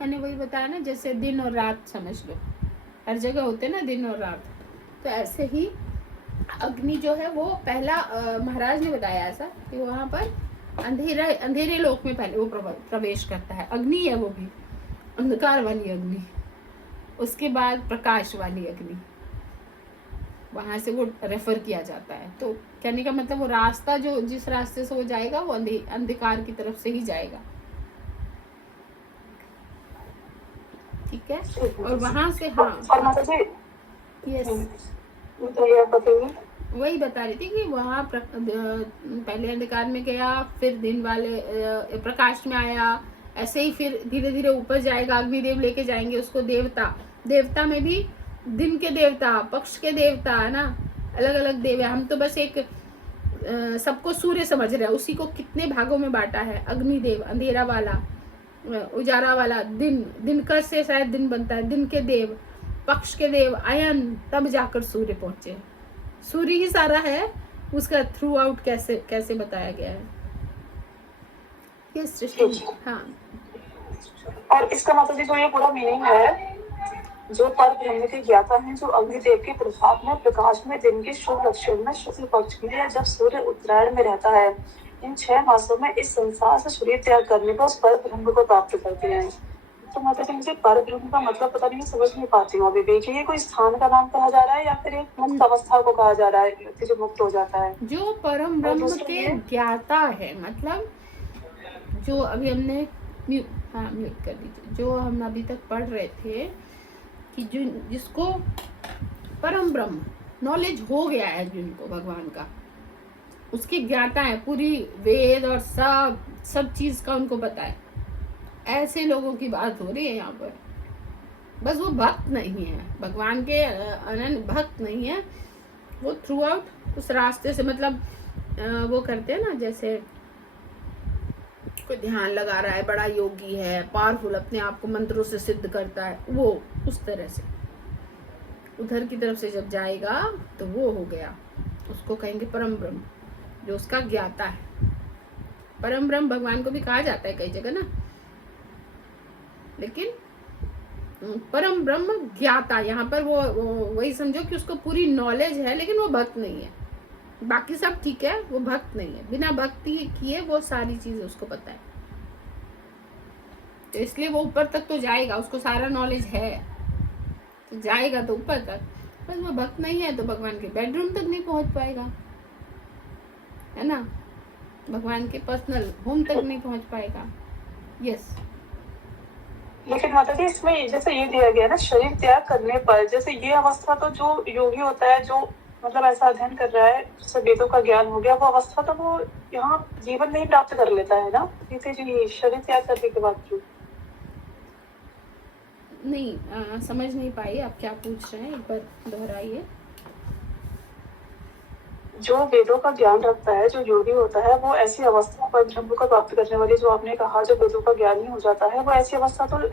मैंने वही बताया ना, जैसे दिन और रात समझ लो, हर जगह होते ना दिन और रात, तो ऐसे ही अग्नि जो है वो पहला महाराज ने बताया ऐसा कि वहां पर अंधेरे लोक में पहले वो प्रवेश करता है, अग्नि है वो भी, अंधकार वाली अग्नि, उसके बाद प्रकाश वाली अग्नि, वहां से वो रेफर किया जाता है। तो कहने का मतलब वो रास्ता जो जिस रास्ते से वो जाएगा वो अंधकार की तरफ से ही जाएगा, ठीक है। और वहां से हाँ, और माता जी यस तो ये बताइए, वही बता रही थी कि वहाँ पहले अंधकार में गया, फिर दिन वाले प्रकाश में आया, ऐसे ही फिर धीरे धीरे ऊपर जाएगा, अग्निदेव लेके जाएंगे उसको, देवता में भी दिन के देवता, पक्ष के देवता, है ना, अलग अलग देव है। हम तो बस एक सबको सूर्य समझ रहे हैं, उसी को कितने भागों में बांटा है, अग्निदेव अंधेरा वाला, उजारा वाला, दिनकर से शायद दिन बनता है, दिन के देव, पक्ष के देव, अयन, तब जाकर सूर्य पहुंचे। सूर्य ही सारा है, उसका थ्रू आउट कैसे बताया गया है ये सृष्टि। हाँ, और इसका माता जी तो ये पूरा मीनिंग है, जो पर ब्रह्म के ज्ञाता है, जो अग्निदेव के प्रभाव में, प्रकाश में, दिन के शुभ लक्षण में, शुक्ल पक्ष में, जब सूर्य उत्तरायण में रहता है, इन 6 मासों में इस संसार से सूर्य त्याग करने को उस पर ब्रह्म को प्राप्त करते हैं। तो माता जी मुझे पर ब्रह्म का मतलब पता नहीं, समझ नहीं पाती हूँ अभी भी कि ये कोई स्थान का नाम कहा जा रहा है या फिर एक मुक्त अवस्था को कहा जा रहा है, व्यक्ति जो मुक्त हो जाता है। जो परम और ब्रह्म दूसरा के ये ज्ञाता है, मतलब जो अभी हमने म्यूट कर दीजिए, जो हम अभी तक पढ़ रहे थे कि जो जिसको परम ब्रह्म नॉलेज हो गया है, जिनको भगवान का, उसके ज्ञाता है, पूरी वेद और सब चीज का उनको पता है, ऐसे लोगों की बात हो रही है यहाँ पर। बस वो भक्त नहीं है, भगवान के अनन्य भक्त नहीं है, वो थ्रू आउट उस रास्ते से, मतलब वो करते हैं ना, जैसे कोई ध्यान लगा रहा है, बड़ा योगी है, पावरफुल, अपने आप को मंत्रों से सिद्ध करता है, वो उस तरह से उधर की तरफ से जब जाएगा तो वो हो गया, उसको कहेंगे परम ब्रह्म, जो उसका ज्ञाता है। परम ब्रह्म भगवान को भी कहा जाता है कई जगह ना, लेकिन परम ब्रह्म ज्ञाता, यहाँ पर वो वही समझो कि उसको पूरी नॉलेज है, लेकिन वो भक्त नहीं है। बाकी सब ठीक है, वो भक्त नहीं है, बिना भक्ति किए वो सारी चीजें उसको पता है, तो इसलिए वो ऊपर तक तो जाएगा, उसको सारा नॉलेज है, तो जाएगा तो ऊपर तक। बस वो भक्त नहीं है तो भगवान के बेडरूम तक नहीं पहुंच पाएगा, है ना, भगवान के पर्सनल होम तक नहीं पहुंच पाएगा। यस। लेकिन माता जी इसमें जैसे ये दिया गया ना, शरीर त्याग करने पर, जैसे ये अवस्था तो जो योगी होता है, जो मतलब ऐसा अध्ययन कर रहा है जिससे वेदों का ज्ञान हो गया, वो अवस्था तो वो यहाँ जीवन में ही प्राप्त कर लेता है ना, जैसे जी शरीर त्याग करने के बाद जो नहीं समझ नहीं पाई आप क्या पूछ रहे हैं, एक बार दोहराइए। जो वेदों का ज्ञान रखता है, जो योगी होता है, वो ऐसी अवस्था पर ब्रह्म को प्राप्त करने वाली, जो आपने कहा जो वेदों का ज्ञान ही हो जाता है, वो ऐसी अवस्था तो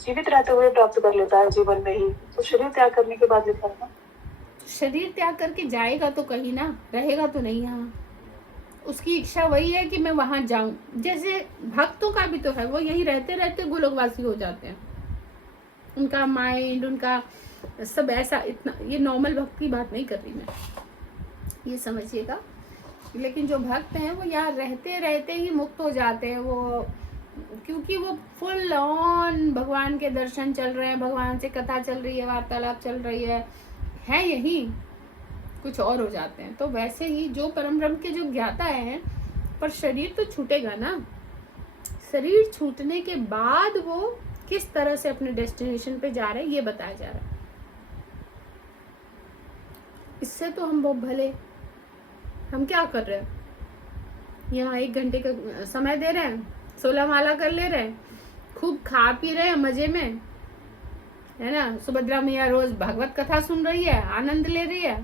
जीवित रहते हुए प्राप्त कर लेता है जीवन में ही, तो शरीर त्याग करने के बाद लिखा है ना। शरीर त्याग करके जाएगा तो कहीं ना, रहेगा तो नहीं यहाँ, उसकी इच्छा वही है कि मैं वहां जाऊं। जैसे भक्तों का भी तो है, वो यही रहते रहते गोलोकवासी हो जाते हैं, उनका माइंड, उनका सब ऐसा, इतना, ये नॉर्मल भक्त की बात नहीं कर रही मैं, ये समझिएगा। लेकिन जो भक्त हैं वो यहाँ रहते रहते ही मुक्त हो जाते हैं, वो क्योंकि वो फुल ऑन भगवान के दर्शन चल रहे हैं, भगवान से कथा चल रही है, वार्तालाप चल रही है यही, कुछ और हो जाते हैं। तो वैसे ही जो परम ब्रह्म के जो ज्ञाता है, पर शरीर तो छूटेगा ना, शरीर छूटने के बाद वो किस तरह से अपने डेस्टिनेशन पे जा रहे हैं ये बताया जा रहा है। इससे तो हम बहुत भले, हम क्या कर रहे हैं, यहाँ 1 घंटे का समय दे रहे हैं, 16 माला कर ले रहे हैं, खूब खा पी रहे हैं मजे में, है ना, सुभद्रा मैया रोज भागवत कथा सुन रही है, आनंद ले रही है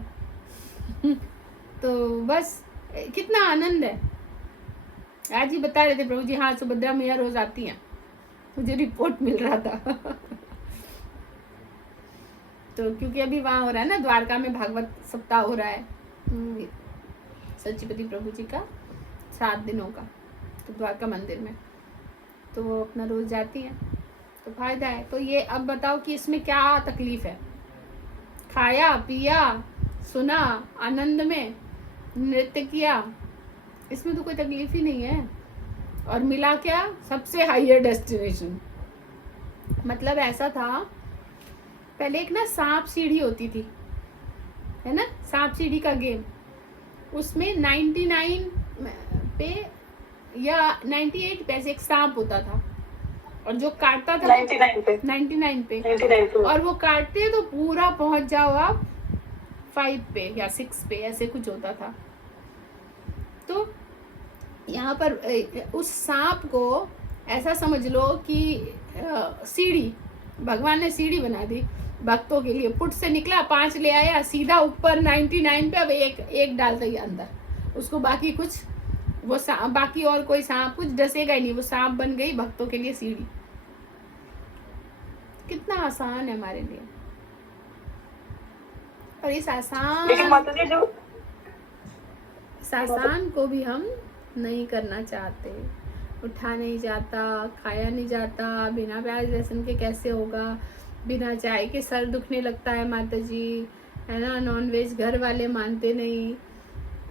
तो बस कितना आनंद है। आज ही बता रहे थे प्रभु जी, हाँ सुभद्रा मैया रोज आती हैं, मुझे रिपोर्ट मिल रहा था तो क्योंकि अभी वहाँ हो रहा है ना, द्वारका में भागवत सप्ताह हो रहा है सच्चिपति प्रभु जी का 7 दिनों का, तो द्वारका मंदिर में, तो वो अपना रोज जाती हैं, तो फायदा है। तो ये अब बताओ कि इसमें क्या तकलीफ है, खाया पिया, सुना, आनंद में नृत्य किया, इसमें तो कोई तकलीफ ही नहीं है, और मिला क्या, सबसे हाईयर डेस्टिनेशन। मतलब ऐसा था पहले, एक ना सांप सीढ़ी होती थी, है ना, सांप सीढ़ी का गेम, उसमें 99 पे या 98 पे एक सांप होता था, और जो काटता था 99 पे, और वो काटते तो पूरा पहुंच जाओ आप 5 पे या 6 पे, ऐसे कुछ होता था। तो यहाँ पर उस सांप को ऐसा समझ लो कि सीढ़ी, भगवान ने सीढ़ी बना दी भक्तों के लिए, पुट से निकला, 5 ले आया, सीधा ऊपर 99 पे, अब एक डालता ही अंदर, उसको बाकी कुछ वो बाकी और कोई सांप कुछ डसेगा ही नहीं, वो सांप बन गई भक्तों के लिए सीढ़ी। कितना आसान है हमारे लिए, और इस आसान को भी हम नहीं करना चाहते, उठा नहीं जाता, खाया नहीं जाता, बिना प्याज लहसुन के कैसे होगा, बिना चाय के सर दुखने लगता है माता जी, है ना, नॉनवेज घर वाले मानते नहीं,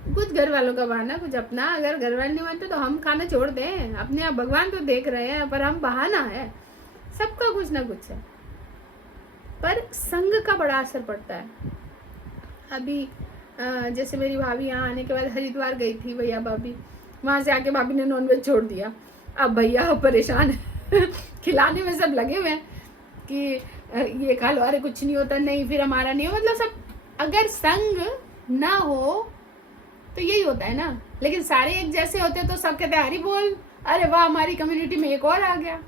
कुछ घर वालों का बहाना, कुछ अपना, अगर घर वाले नहीं मानते तो हम खाना छोड़ दें, अपने आप भगवान तो देख रहे हैं, पर हम बहाना है, सबका कुछ ना कुछ है, पर संग का बड़ा असर पड़ता है। अभी जैसे मेरी भाभी यहाँ आने के बाद हरिद्वार गई थी, भैया भाभी, वहाँ से आके भाभी ने नॉनवेज छोड़ दिया। अब भैया परेशान है खिलाने में सब लगे हुए हैं कि ये खा लो, अरे कुछ नहीं होता, नहीं फिर हमारा नहीं हो, मतलब सब अगर संग ना हो तो यही होता है ना। लेकिन सारे एक जैसे होते तो सब कहते हरी बोल, अरे वाह हमारी कम्युनिटी में एक और आ गया।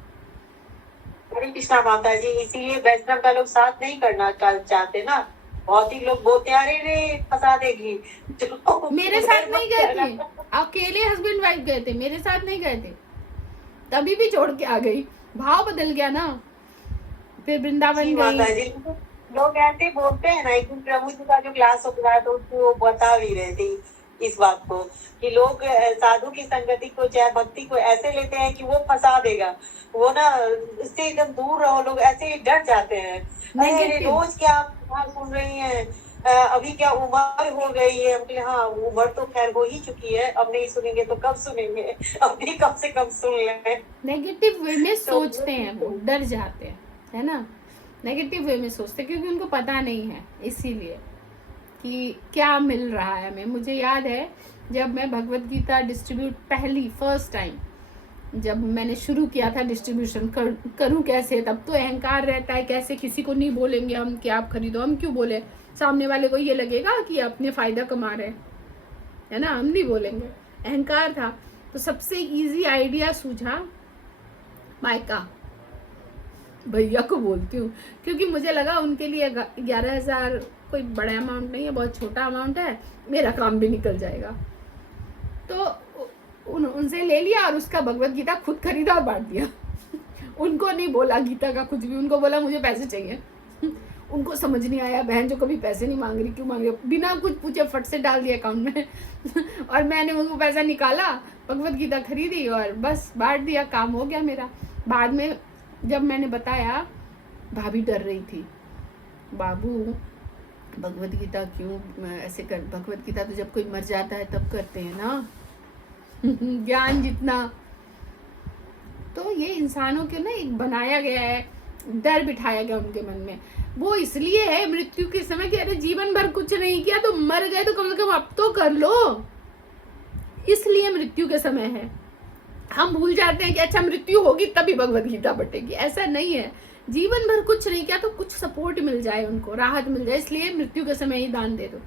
हरे कृष्णा माता जी, इसीलिए वैष्णव का लोग साथ नहीं करना चाहते ना। बहुत ही लोग बोलते अरे रे फंसा देगी। मेरे साथ नहीं गए थे, अकेले हस्बैंड वाइफ गए थे, मेरे साथ नहीं गए थे, तभी भी छोड़ के आ गई। भाव बदल गया ना, फिर वृंदावन माता गई। जी, लोग ऐसे बोलते हैं ना, एक दिन प्रभु जी का जो क्लास हो रहा तो वो बता भी रहे थे इस बात को कि लोग साधु की संगति को, चाहे भक्ति को ऐसे लेते हैं कि वो फंसा देगा, वो ना उससे एकदम दूर रहो, लोग ऐसे ही डर जाते हैं। अरे रोज क्या आप सुन रही हैं, अभी क्या उम्र हो गई है? हम कहे हाँ उम्र तो खैर हो ही चुकी है, अब नहीं सुनेंगे तो कब सुनेंगे, अभी कम से कम सुन लें। नेगेटिव वे में सोचते हैं, वो डर जाते हैं, है ना, नेगेटिव वे में सोचते हैं क्योंकि उनको पता नहीं है इसीलिए कि क्या मिल रहा है हमें। मुझे याद है जब मैं Bhagavad Gita distribute first time जब मैंने शुरू किया था डिस्ट्रीब्यूशन करूं कैसे, तब तो अहंकार रहता है, कैसे किसी को नहीं बोलेंगे हम कि आप खरीदो, हम क्यों बोले, सामने वाले को ये लगेगा कि अपने फायदा कमा रहे हैं, है ना, हम नहीं बोलेंगे, अहंकार था। तो सबसे इजी आइडिया सूझा मायका, भैया को बोलती हूँ, क्योंकि मुझे लगा उनके लिए 11,000 कोई बड़ा अमाउंट नहीं है, बहुत छोटा अमाउंट है, मेरा काम भी निकल जाएगा। तो उनसे ले लिया और उसका भगवत गीता खुद खरीदा और बांट दिया उनको नहीं बोला गीता का कुछ भी, उनको बोला मुझे पैसे चाहिए उनको समझ नहीं आया, बहन जो कभी पैसे नहीं मांग रही, क्यों मांग रही, बिना कुछ पूछे फट से डाल दिया अकाउंट में और मैंने उनको पैसा निकाला, भगवत गीता खरीदी और बस बांट दिया, काम हो गया मेरा। बाद में जब मैंने बताया, भाभी डर रही थी, बाबू भगवत गीता क्यों ऐसे कर, भगवत गीता तो जब कोई मर जाता है तब करते हैं ना ज्ञान जितना। तो ये इंसानों के ना एक बनाया गया है, डर बिठाया गया उनके मन में, वो इसलिए है मृत्यु के समय कि अरे जीवन भर कुछ नहीं किया तो मर गए तो कम से कम अब तो कर लो, इसलिए मृत्यु के समय है। हम भूल जाते हैं कि अच्छा मृत्यु होगी तभी भगवत गीता बटेगी, ऐसा नहीं है, जीवन भर कुछ नहीं किया तो कुछ सपोर्ट मिल जाए, उनको राहत मिल जाए, इसलिए मृत्यु के समय ही दान दे दो।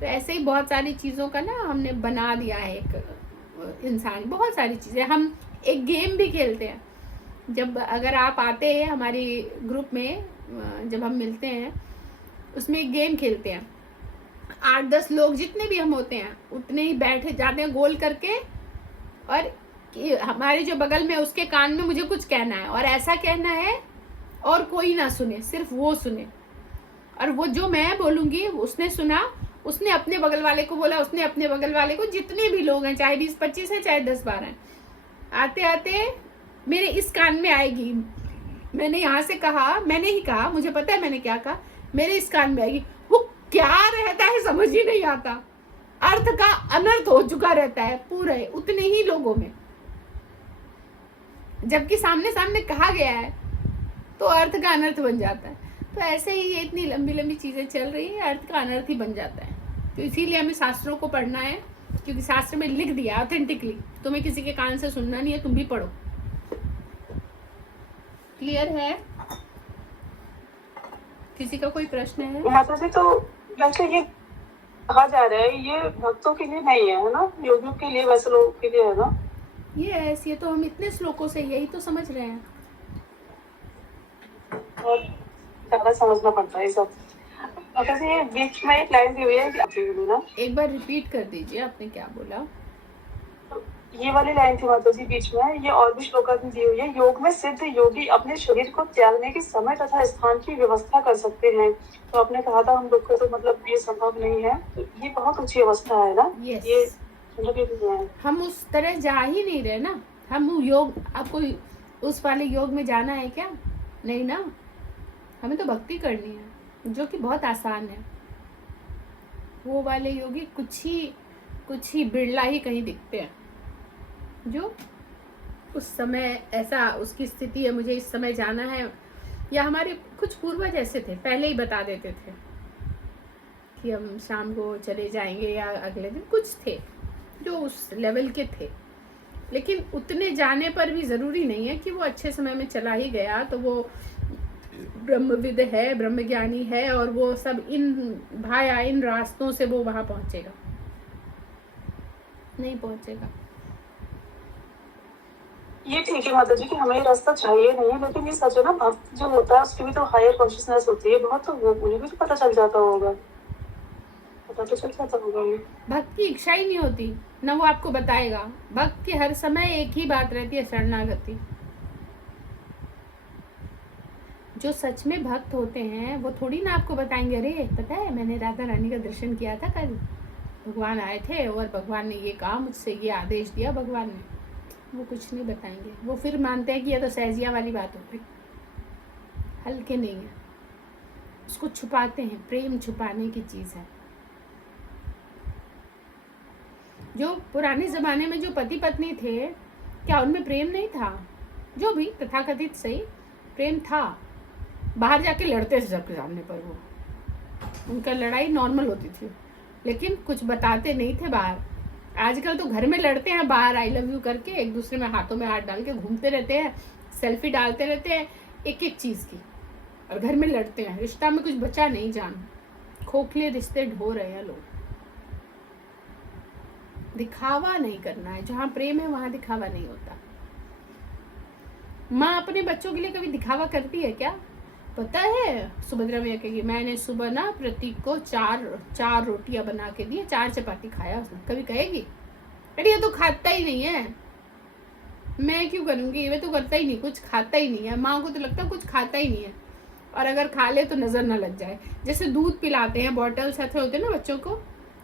तो ऐसे ही बहुत सारी चीज़ों का ना हमने बना दिया है एक इंसान, बहुत सारी चीज़ें। हम एक गेम भी खेलते हैं, जब अगर आप आते हैं हमारी ग्रुप में, जब हम मिलते हैं उसमें एक गेम खेलते हैं, 8-10 लोग जितने भी हम होते हैं उतने ही बैठे जाते हैं गोल करके, और हमारे जो बगल में उसके कान में मुझे कुछ कहना है और ऐसा कहना है और कोई ना सुने, सिर्फ वो सुने, और वो जो मैं बोलूँगी उसने सुना, उसने अपने बगल वाले को बोला, उसने अपने बगल वाले को, जितने भी लोग हैं चाहे 20-25 हैं चाहे 10-12 हैं, आते आते मेरे इस कान में आएगी, मैंने यहाँ से कहा, मैंने ही कहा, मुझे पता है मैंने क्या कहा, मेरे इस कान में आएगी, वो क्या रहता है समझ ही नहीं आता, अर्थ का अनर्थ हो चुका रहता है पूरे उतने ही लोगों में, जबकि सामने सामने कहा गया है तो अर्थ का अनर्थ बन जाता है। तो ऐसे ही ये इतनी लंबी लंबी चीजें चल रही है, अर्थ का अनर्थ ही बन जाता है। तो इसीलिए हमें शास्त्रों को पढ़ना है, क्योंकि शास्त्र में लिख दिया ऑथेंटिकली, तुम्हें किसी के कान से सुनना नहीं है, तुम भी पढ़ो। क्लियर है? किसी का कोई प्रश्न है? माता जी, तो वैसे ये कहा जा रहा है ये भक्तों के लिए नहीं है ना, योगियों के लिए, वैसे लोगों के लिए है ना? ये तो हम इतने श्लोकों से यही तो समझ रहे हैं, और ज्यादा समझना पड़ता है सब। माता जी, ये बीच में एक लाइन दी हुई है ना, एक बार रिपीट कर दीजिए, आपने क्या बोला? ये वाली लाइन थी माता जी बीच में, ये और भी श्लोका में दी हुई है, योग में सिद्ध योगी अपने शरीर को त्यागने के समय तथा स्थान की व्यवस्था कर सकते हैं। तो आपने कहा था हम लोग को तो मतलब ये संभव नहीं है, तो ये बहुत अच्छी अवस्था है ना। Yes. ये मतलब हम उस तरह जा ही नहीं रहे ना, हम योग, आपको उस वाले योग में जाना है क्या? नहीं ना, हमें तो भक्ति करनी है, जो कि बहुत आसान है। वो वाले योगी कुछ ही बिरला ही कहीं दिखते हैं, जो उस समय ऐसा उसकी स्थिति है, मुझे इस समय जाना है, या हमारे कुछ पूर्वज ऐसे थे, पहले ही बता देते थे कि हम शाम को चले जाएंगे या अगले दिन, कुछ थे जो उस लेवल के थे। लेकिन उतने जाने पर भी ज़रूरी नहीं है कि वो अच्छे समय में चला ही गया तो वो ब्रह्मविद है, ब्रह्मज्ञानी है और वो सब इन भाया इन रास्तों से वो वहां पहुंचेगा, नहीं पहुंचेगा। ये ठीक है माता जी कि हमें ये रास्ता चाहिए नहीं है, लेकिन ये सच है ना, भक्त जो होता है उसकी भी तो हायर कॉन्शियसनेस होती है बहुत, तो वो मुझे भी तो पता चल जाता होगा, पता तो चल जाता होगा मुझे। भक्त की इच्छा ही नहीं होती ना, वो आपको बताएगा। भक्त की हर समय एक ही बात रहती है, शरणागति। जो सच में भक्त होते हैं वो थोड़ी ना आपको बताएंगे, अरे पता है मैंने राधा रानी का दर्शन किया था कल, भगवान आए थे और भगवान ने ये कहा मुझसे, ये आदेश दिया भगवान ने। वो कुछ नहीं बताएंगे, वो फिर मानते हैं कि ये तो सहजिया वाली बात हो गई, हल्के नहीं है, उसको छुपाते हैं, प्रेम छुपाने की चीज है। जो पुराने जमाने में जो पति पत्नी थे, क्या उनमें प्रेम नहीं था? जो भी तथाकथित सही प्रेम था, बाहर जाके लड़ते थे सबके सामने पर, वो उनका लड़ाई नॉर्मल होती थी, लेकिन कुछ बताते नहीं थे बाहर। आजकल तो घर में लड़ते हैं, बाहर आई लव यू करके एक दूसरे में हाथों में हाथ डाल के घूमते रहते हैं, सेल्फी डालते रहते हैं एक एक चीज की, और घर में लड़ते हैं। रिश्ता में कुछ बचा नहीं जान, खोखले रिश्ते ढो रहे हैं लोग। दिखावा नहीं करना है, जहाँ प्रेम है वहां दिखावा नहीं होता। माँ अपने बच्चों के लिए कभी दिखावा करती है क्या? पता है सुभद्रा मैया कहेगी मैंने सुबह ना प्रतीक को चार रोटियां बना के दी, 4 चपाती खाया उसने, कभी कहेगी अरे ये तो खाता ही नहीं है, मैं क्यों करूंगी, ये तो करता ही नहीं, कुछ खाता ही नहीं है। माँ को तो लगता है कुछ खाता ही नहीं है, और अगर खा ले तो नजर ना लग जाए। जैसे दूध पिलाते हैं, बॉटल्स ऐसे होते हैं ना बच्चों को,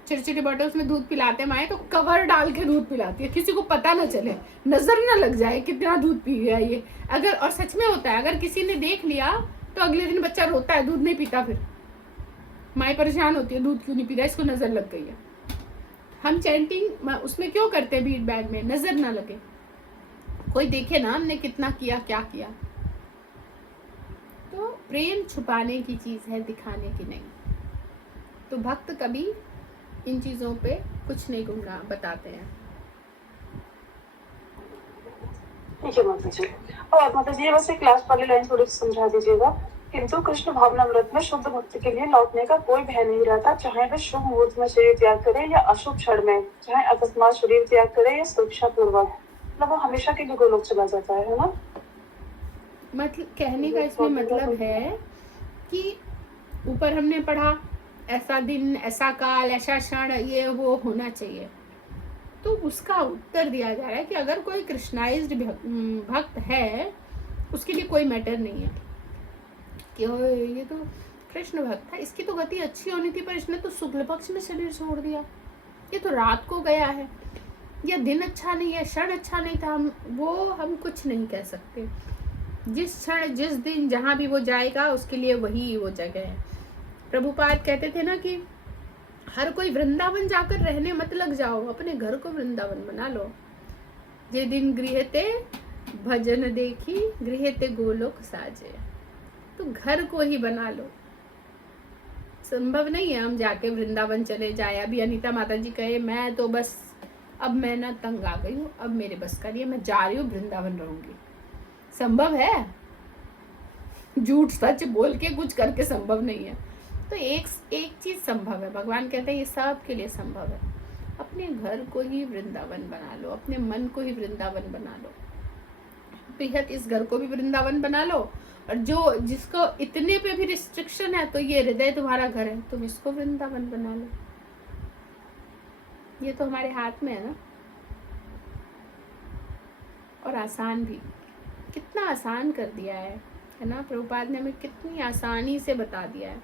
छोटे छोटे बॉटल्स में दूध पिलाते हैं माएँ, तो कवर डाल के दूध पिलाती है, किसी को पता ना चले, नजर ना लग जाए कितना दूध पी गया ये। अगर, और सच में होता है, अगर किसी ने देख लिया तो अगले दिन बच्चा रोता है, दूध नहीं पीता, फिर माएँ परेशान होती है दूध क्यों नहीं पी रहा, इसको नजर लग गई है। हम चैंटिंग उसमें क्यों करते हैं, बीट बैग में, नजर ना लगे, कोई देखे ना हमने कितना किया, क्या किया। तो प्रेम छुपाने की चीज है, दिखाने की नहीं। तो भक्त कभी इन चीजों पे कुछ नहीं गुमराह बताते हैं। ठीक है माता जी। और माता जी बस एक लास्ट वाली लाइन थोड़ी समझा दीजिएगा। किंतु कृष्ण भावनामृत में शुद्ध भक्ति के लिए लौटने का कोई भय नहीं रहता, चाहे वह शुभ मुहूर्त में शरीर त्याग करे या अशुभ क्षण में, चाहे अकस्मात शरीर त्याग करे या सुरक्षा पूर्वक, मतलब वो हमेशा के लिए गोलोक चला जाता है ना। मतलब कहने का इसमें मतलब है कि ऊपर हमने पढ़ा ऐसा दिन, ऐसा काल, ऐसा क्षण, ये वो होना चाहिए, तो उसका उत्तर दिया जा रहा है कि अगर कोई कृष्णाइज्ड भक्त है उसके लिए कोई मैटर नहीं है कि ये तो कृष्ण भक्त था, इसकी तो गति अच्छी होनी थी पर इसने तो शुक्ल पक्ष में शरीर छोड़ दिया, ये तो रात को गया है, या दिन अच्छा नहीं है, क्षण अच्छा नहीं था, हम कुछ नहीं कह सकते। जिस क्षण, जिस दिन, जहाँ भी वो जाएगा उसके लिए वही वो जगह है। प्रभुपाद कहते थे ना कि हर कोई वृंदावन जाकर रहने मत लग जाओ, अपने घर को वृंदावन बना लो। जे दिन गृहते भजन देखी, गृहते गोलोक साजे, तो घर को ही बना लो। संभव नहीं है हम जाके वृंदावन चले जाए। अभी अनीता माता जी कहे मैं तो बस अब मैं ना तंग आ गई हूँ, अब मेरे बस का नहीं, मैं जा रही हूँ वृंदावन रहूंगी। संभव है? झूठ सच बोल के कुछ करके संभव नहीं है। तो एक चीज संभव है, भगवान कहते हैं ये सब के लिए संभव है, अपने घर को ही वृंदावन बना लो, अपने मन को ही वृंदावन बना लो। बेहद इस घर को भी वृंदावन बना लो, और जो जिसको इतने पे भी रिस्ट्रिक्शन है तो ये हृदय तुम्हारा घर है, तुम इसको वृंदावन बना लो। ये तो हमारे हाथ में है ना, और आसान भी, कितना आसान कर दिया है ना प्रभुपाद ने, हमें कितनी आसानी से बता दिया है।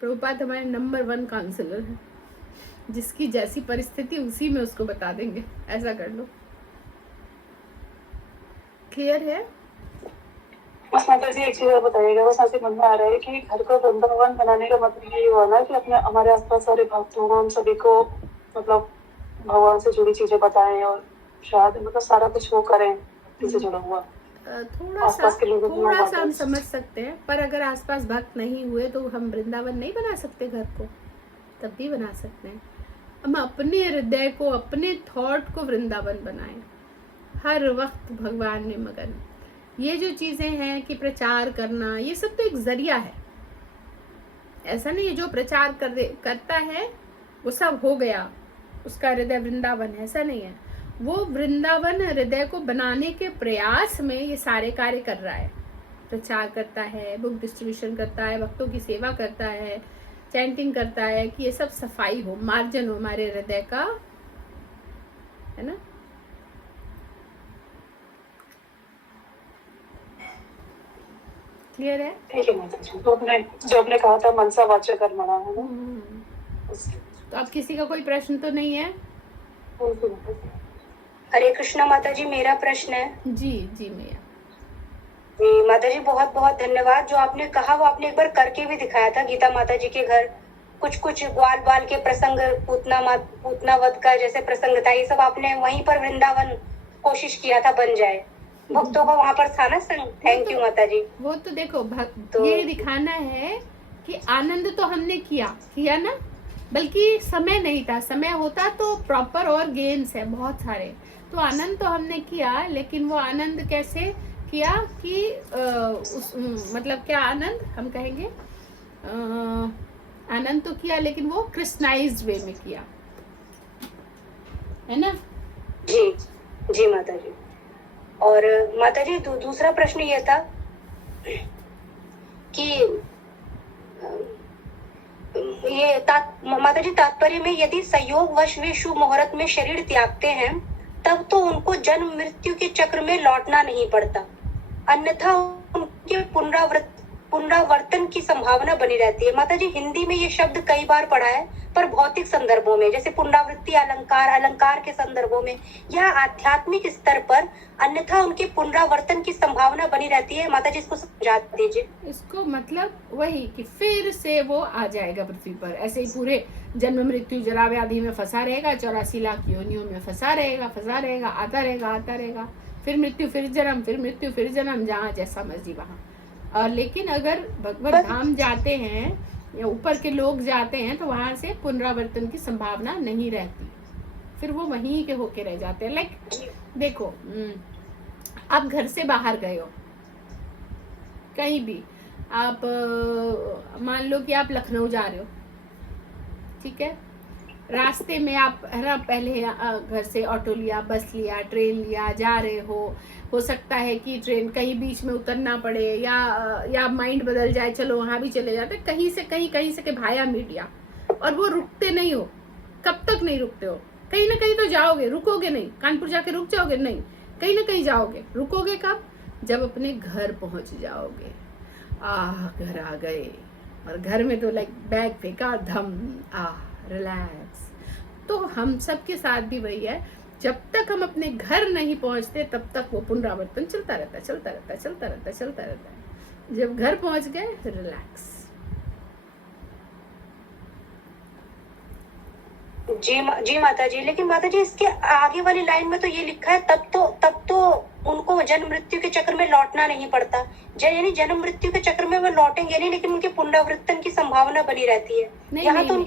प्रभुपाद हमारे नंबर 1 काउंसलर है, जिसकी जैसी परिस्थिति उसी में उसको बता देंगे, ऐसा कर लो। क्लियर है? बस माता जी एक चीज और बताइएगा, बस ऐसे मन में आ रहा है कि घर को वृंदावन बनाने का मतलब ये हुआ ना कि अपने हमारे आसपास सारे भक्त हों, हम सभी को मतलब भगवान से जुड़ी चीजें बताएं और शायद मतलब सारा कुछ वो करें भक्ति से जुड़ा हुआ। आसपास के लोगों को थोड़ा सा बातें। हम समझ सकते हैं, पर अगर आसपास भक्त नहीं हुए तो हम वृंदावन नहीं बना सकते घर को, तब भी बना सकते हैं। हम अपने हृदय को, अपने थॉट को वृंदावन बनाएं, हर वक्त भगवान में मगन। ये जो चीजें हैं कि प्रचार करना, ये सब तो एक जरिया है। ऐसा नहीं है जो प्रचार करता है वो सब हो गया, उसका हृदय वृंदावन है, ऐसा नहीं है। वो वृंदावन हृदय को बनाने के प्रयास में ये सारे कार्य कर रहा है। प्रचार करता है, बुक डिस्ट्रीब्यूशन करता है, भक्तों की सेवा करता है, चैंटिंग करता है कि ये सब सफाई हो, मार्जन हो हमारे हृदय का, है ना। क्लियर है? ठीक है माता जी। जो आपने कहा था मनसा वाचा कर्मणा, है ना। तो अब किसी का कोई प्रश्न तो नहीं है? हरे कृष्णा माता जी, मेरा प्रश्न है। जी जी मैया। जी माता जी, बहुत बहुत धन्यवाद। जो आपने कहा वो आपने एक बार करके भी दिखाया था गीता माता जी के घर। कुछ कुछ ग्वाल बाल के प्रसंग, पूतना वध का जैसे प्रसंग था, ये सब आपने वहीं पर वृंदावन कोशिश किया था बन जाए, भक्तों का वहां पर था ना संग। थैंक यू माता जी। वो तो देखो तो ये दिखाना है कि आनंद तो हमने किया ना, बल्कि समय नहीं था। समय होता तो प्रॉपर और गेम्स है बहुत सारे, तो आनंद तो हमने किया, लेकिन वो आनंद कैसे किया कि मतलब क्या आनंद हम कहेंगे, आनंद तो किया लेकिन वो कृष्णाइज्ड वे में किया, है ना। जी जी माता जी। और माता जी दूसरा प्रश्न ये था कि ये माता जी तात्पर्य में यदि संयोगवश वे शुभ मुहूर्त में शरीर त्यागते हैं तब तो उनको जन्म मृत्यु के चक्र में लौटना नहीं पड़ता, अन्यथा उनके पुनरावर्तन की संभावना बनी रहती है। माता जी हिंदी में ये शब्द कई बार पढ़ा है, पर भौतिक संदर्भों में जैसे पुनरावृत्ति, अलंकार के संदर्भों में या आध्यात्मिक स्तर पर, अन्यथा उनके पुनरावर्तन की संभावना बनी रहती है। माता जी इसको समझा दीजिए। इसको मतलब वही कि फिर से वो आ जाएगा पृथ्वी पर, ऐसे ही पूरे जन्म मृत्यु जरा व्याधि में फंसा रहेगा, 84 लाख योनियों में फंसा रहेगा, आता रहेगा, फिर मृत्यु फिर जन्म, फिर मृत्यु फिर जन्म, जहाँ जैसा मर्जी वहाँ। और लेकिन अगर भगवत धाम जाते हैं या ऊपर के लोग जाते हैं तो वहां से पुनरावर्तन की संभावना नहीं रहती, फिर वो वहीं के होके रह जाते हैं। लाइक देखो, आप घर से बाहर गए हो कहीं भी, आप मान लो कि आप लखनऊ जा रहे हो, ठीक है, रास्ते में आप है ना पहले घर से ऑटो लिया, बस लिया, ट्रेन लिया, जा रहे हो सकता है कि ट्रेन कहीं बीच में उतरना पड़े या माइंड बदल जाए, चलो वहां भी चले जाते, कहीं से के भाया मीडिया, और वो रुकते नहीं हो। कब तक नहीं रुकते हो? कहीं ना कहीं तो जाओगे, रुकोगे नहीं। कानपुर जाके रुक जाओगे? नहीं, कहीं ना कहीं जाओगे। रुकोगे कब? जब अपने घर पहुंच जाओगे, घर आ गए, और घर में तो लाइक बैग फेंका, धम, रिलैक्स। तो हम सब के साथ भी वही है, जब तक हम अपने घर नहीं पहुंचते तब तक वो पुनरावर्तन चलता रहता है। जब घर पहुंच गए रिलैक्स। जी माता जी। लेकिन माता जी इसके आगे वाली लाइन में तो ये लिखा है तब तो उनको जन्म मृत्यु के चक्र में लौटना नहीं पड़ता। यानी जन्म मृत्यु के चक्र में वो लौटेंगे नहीं, लेकिन उनके पुनरावर्तन की संभावना बनी रहती है। यहाँ तो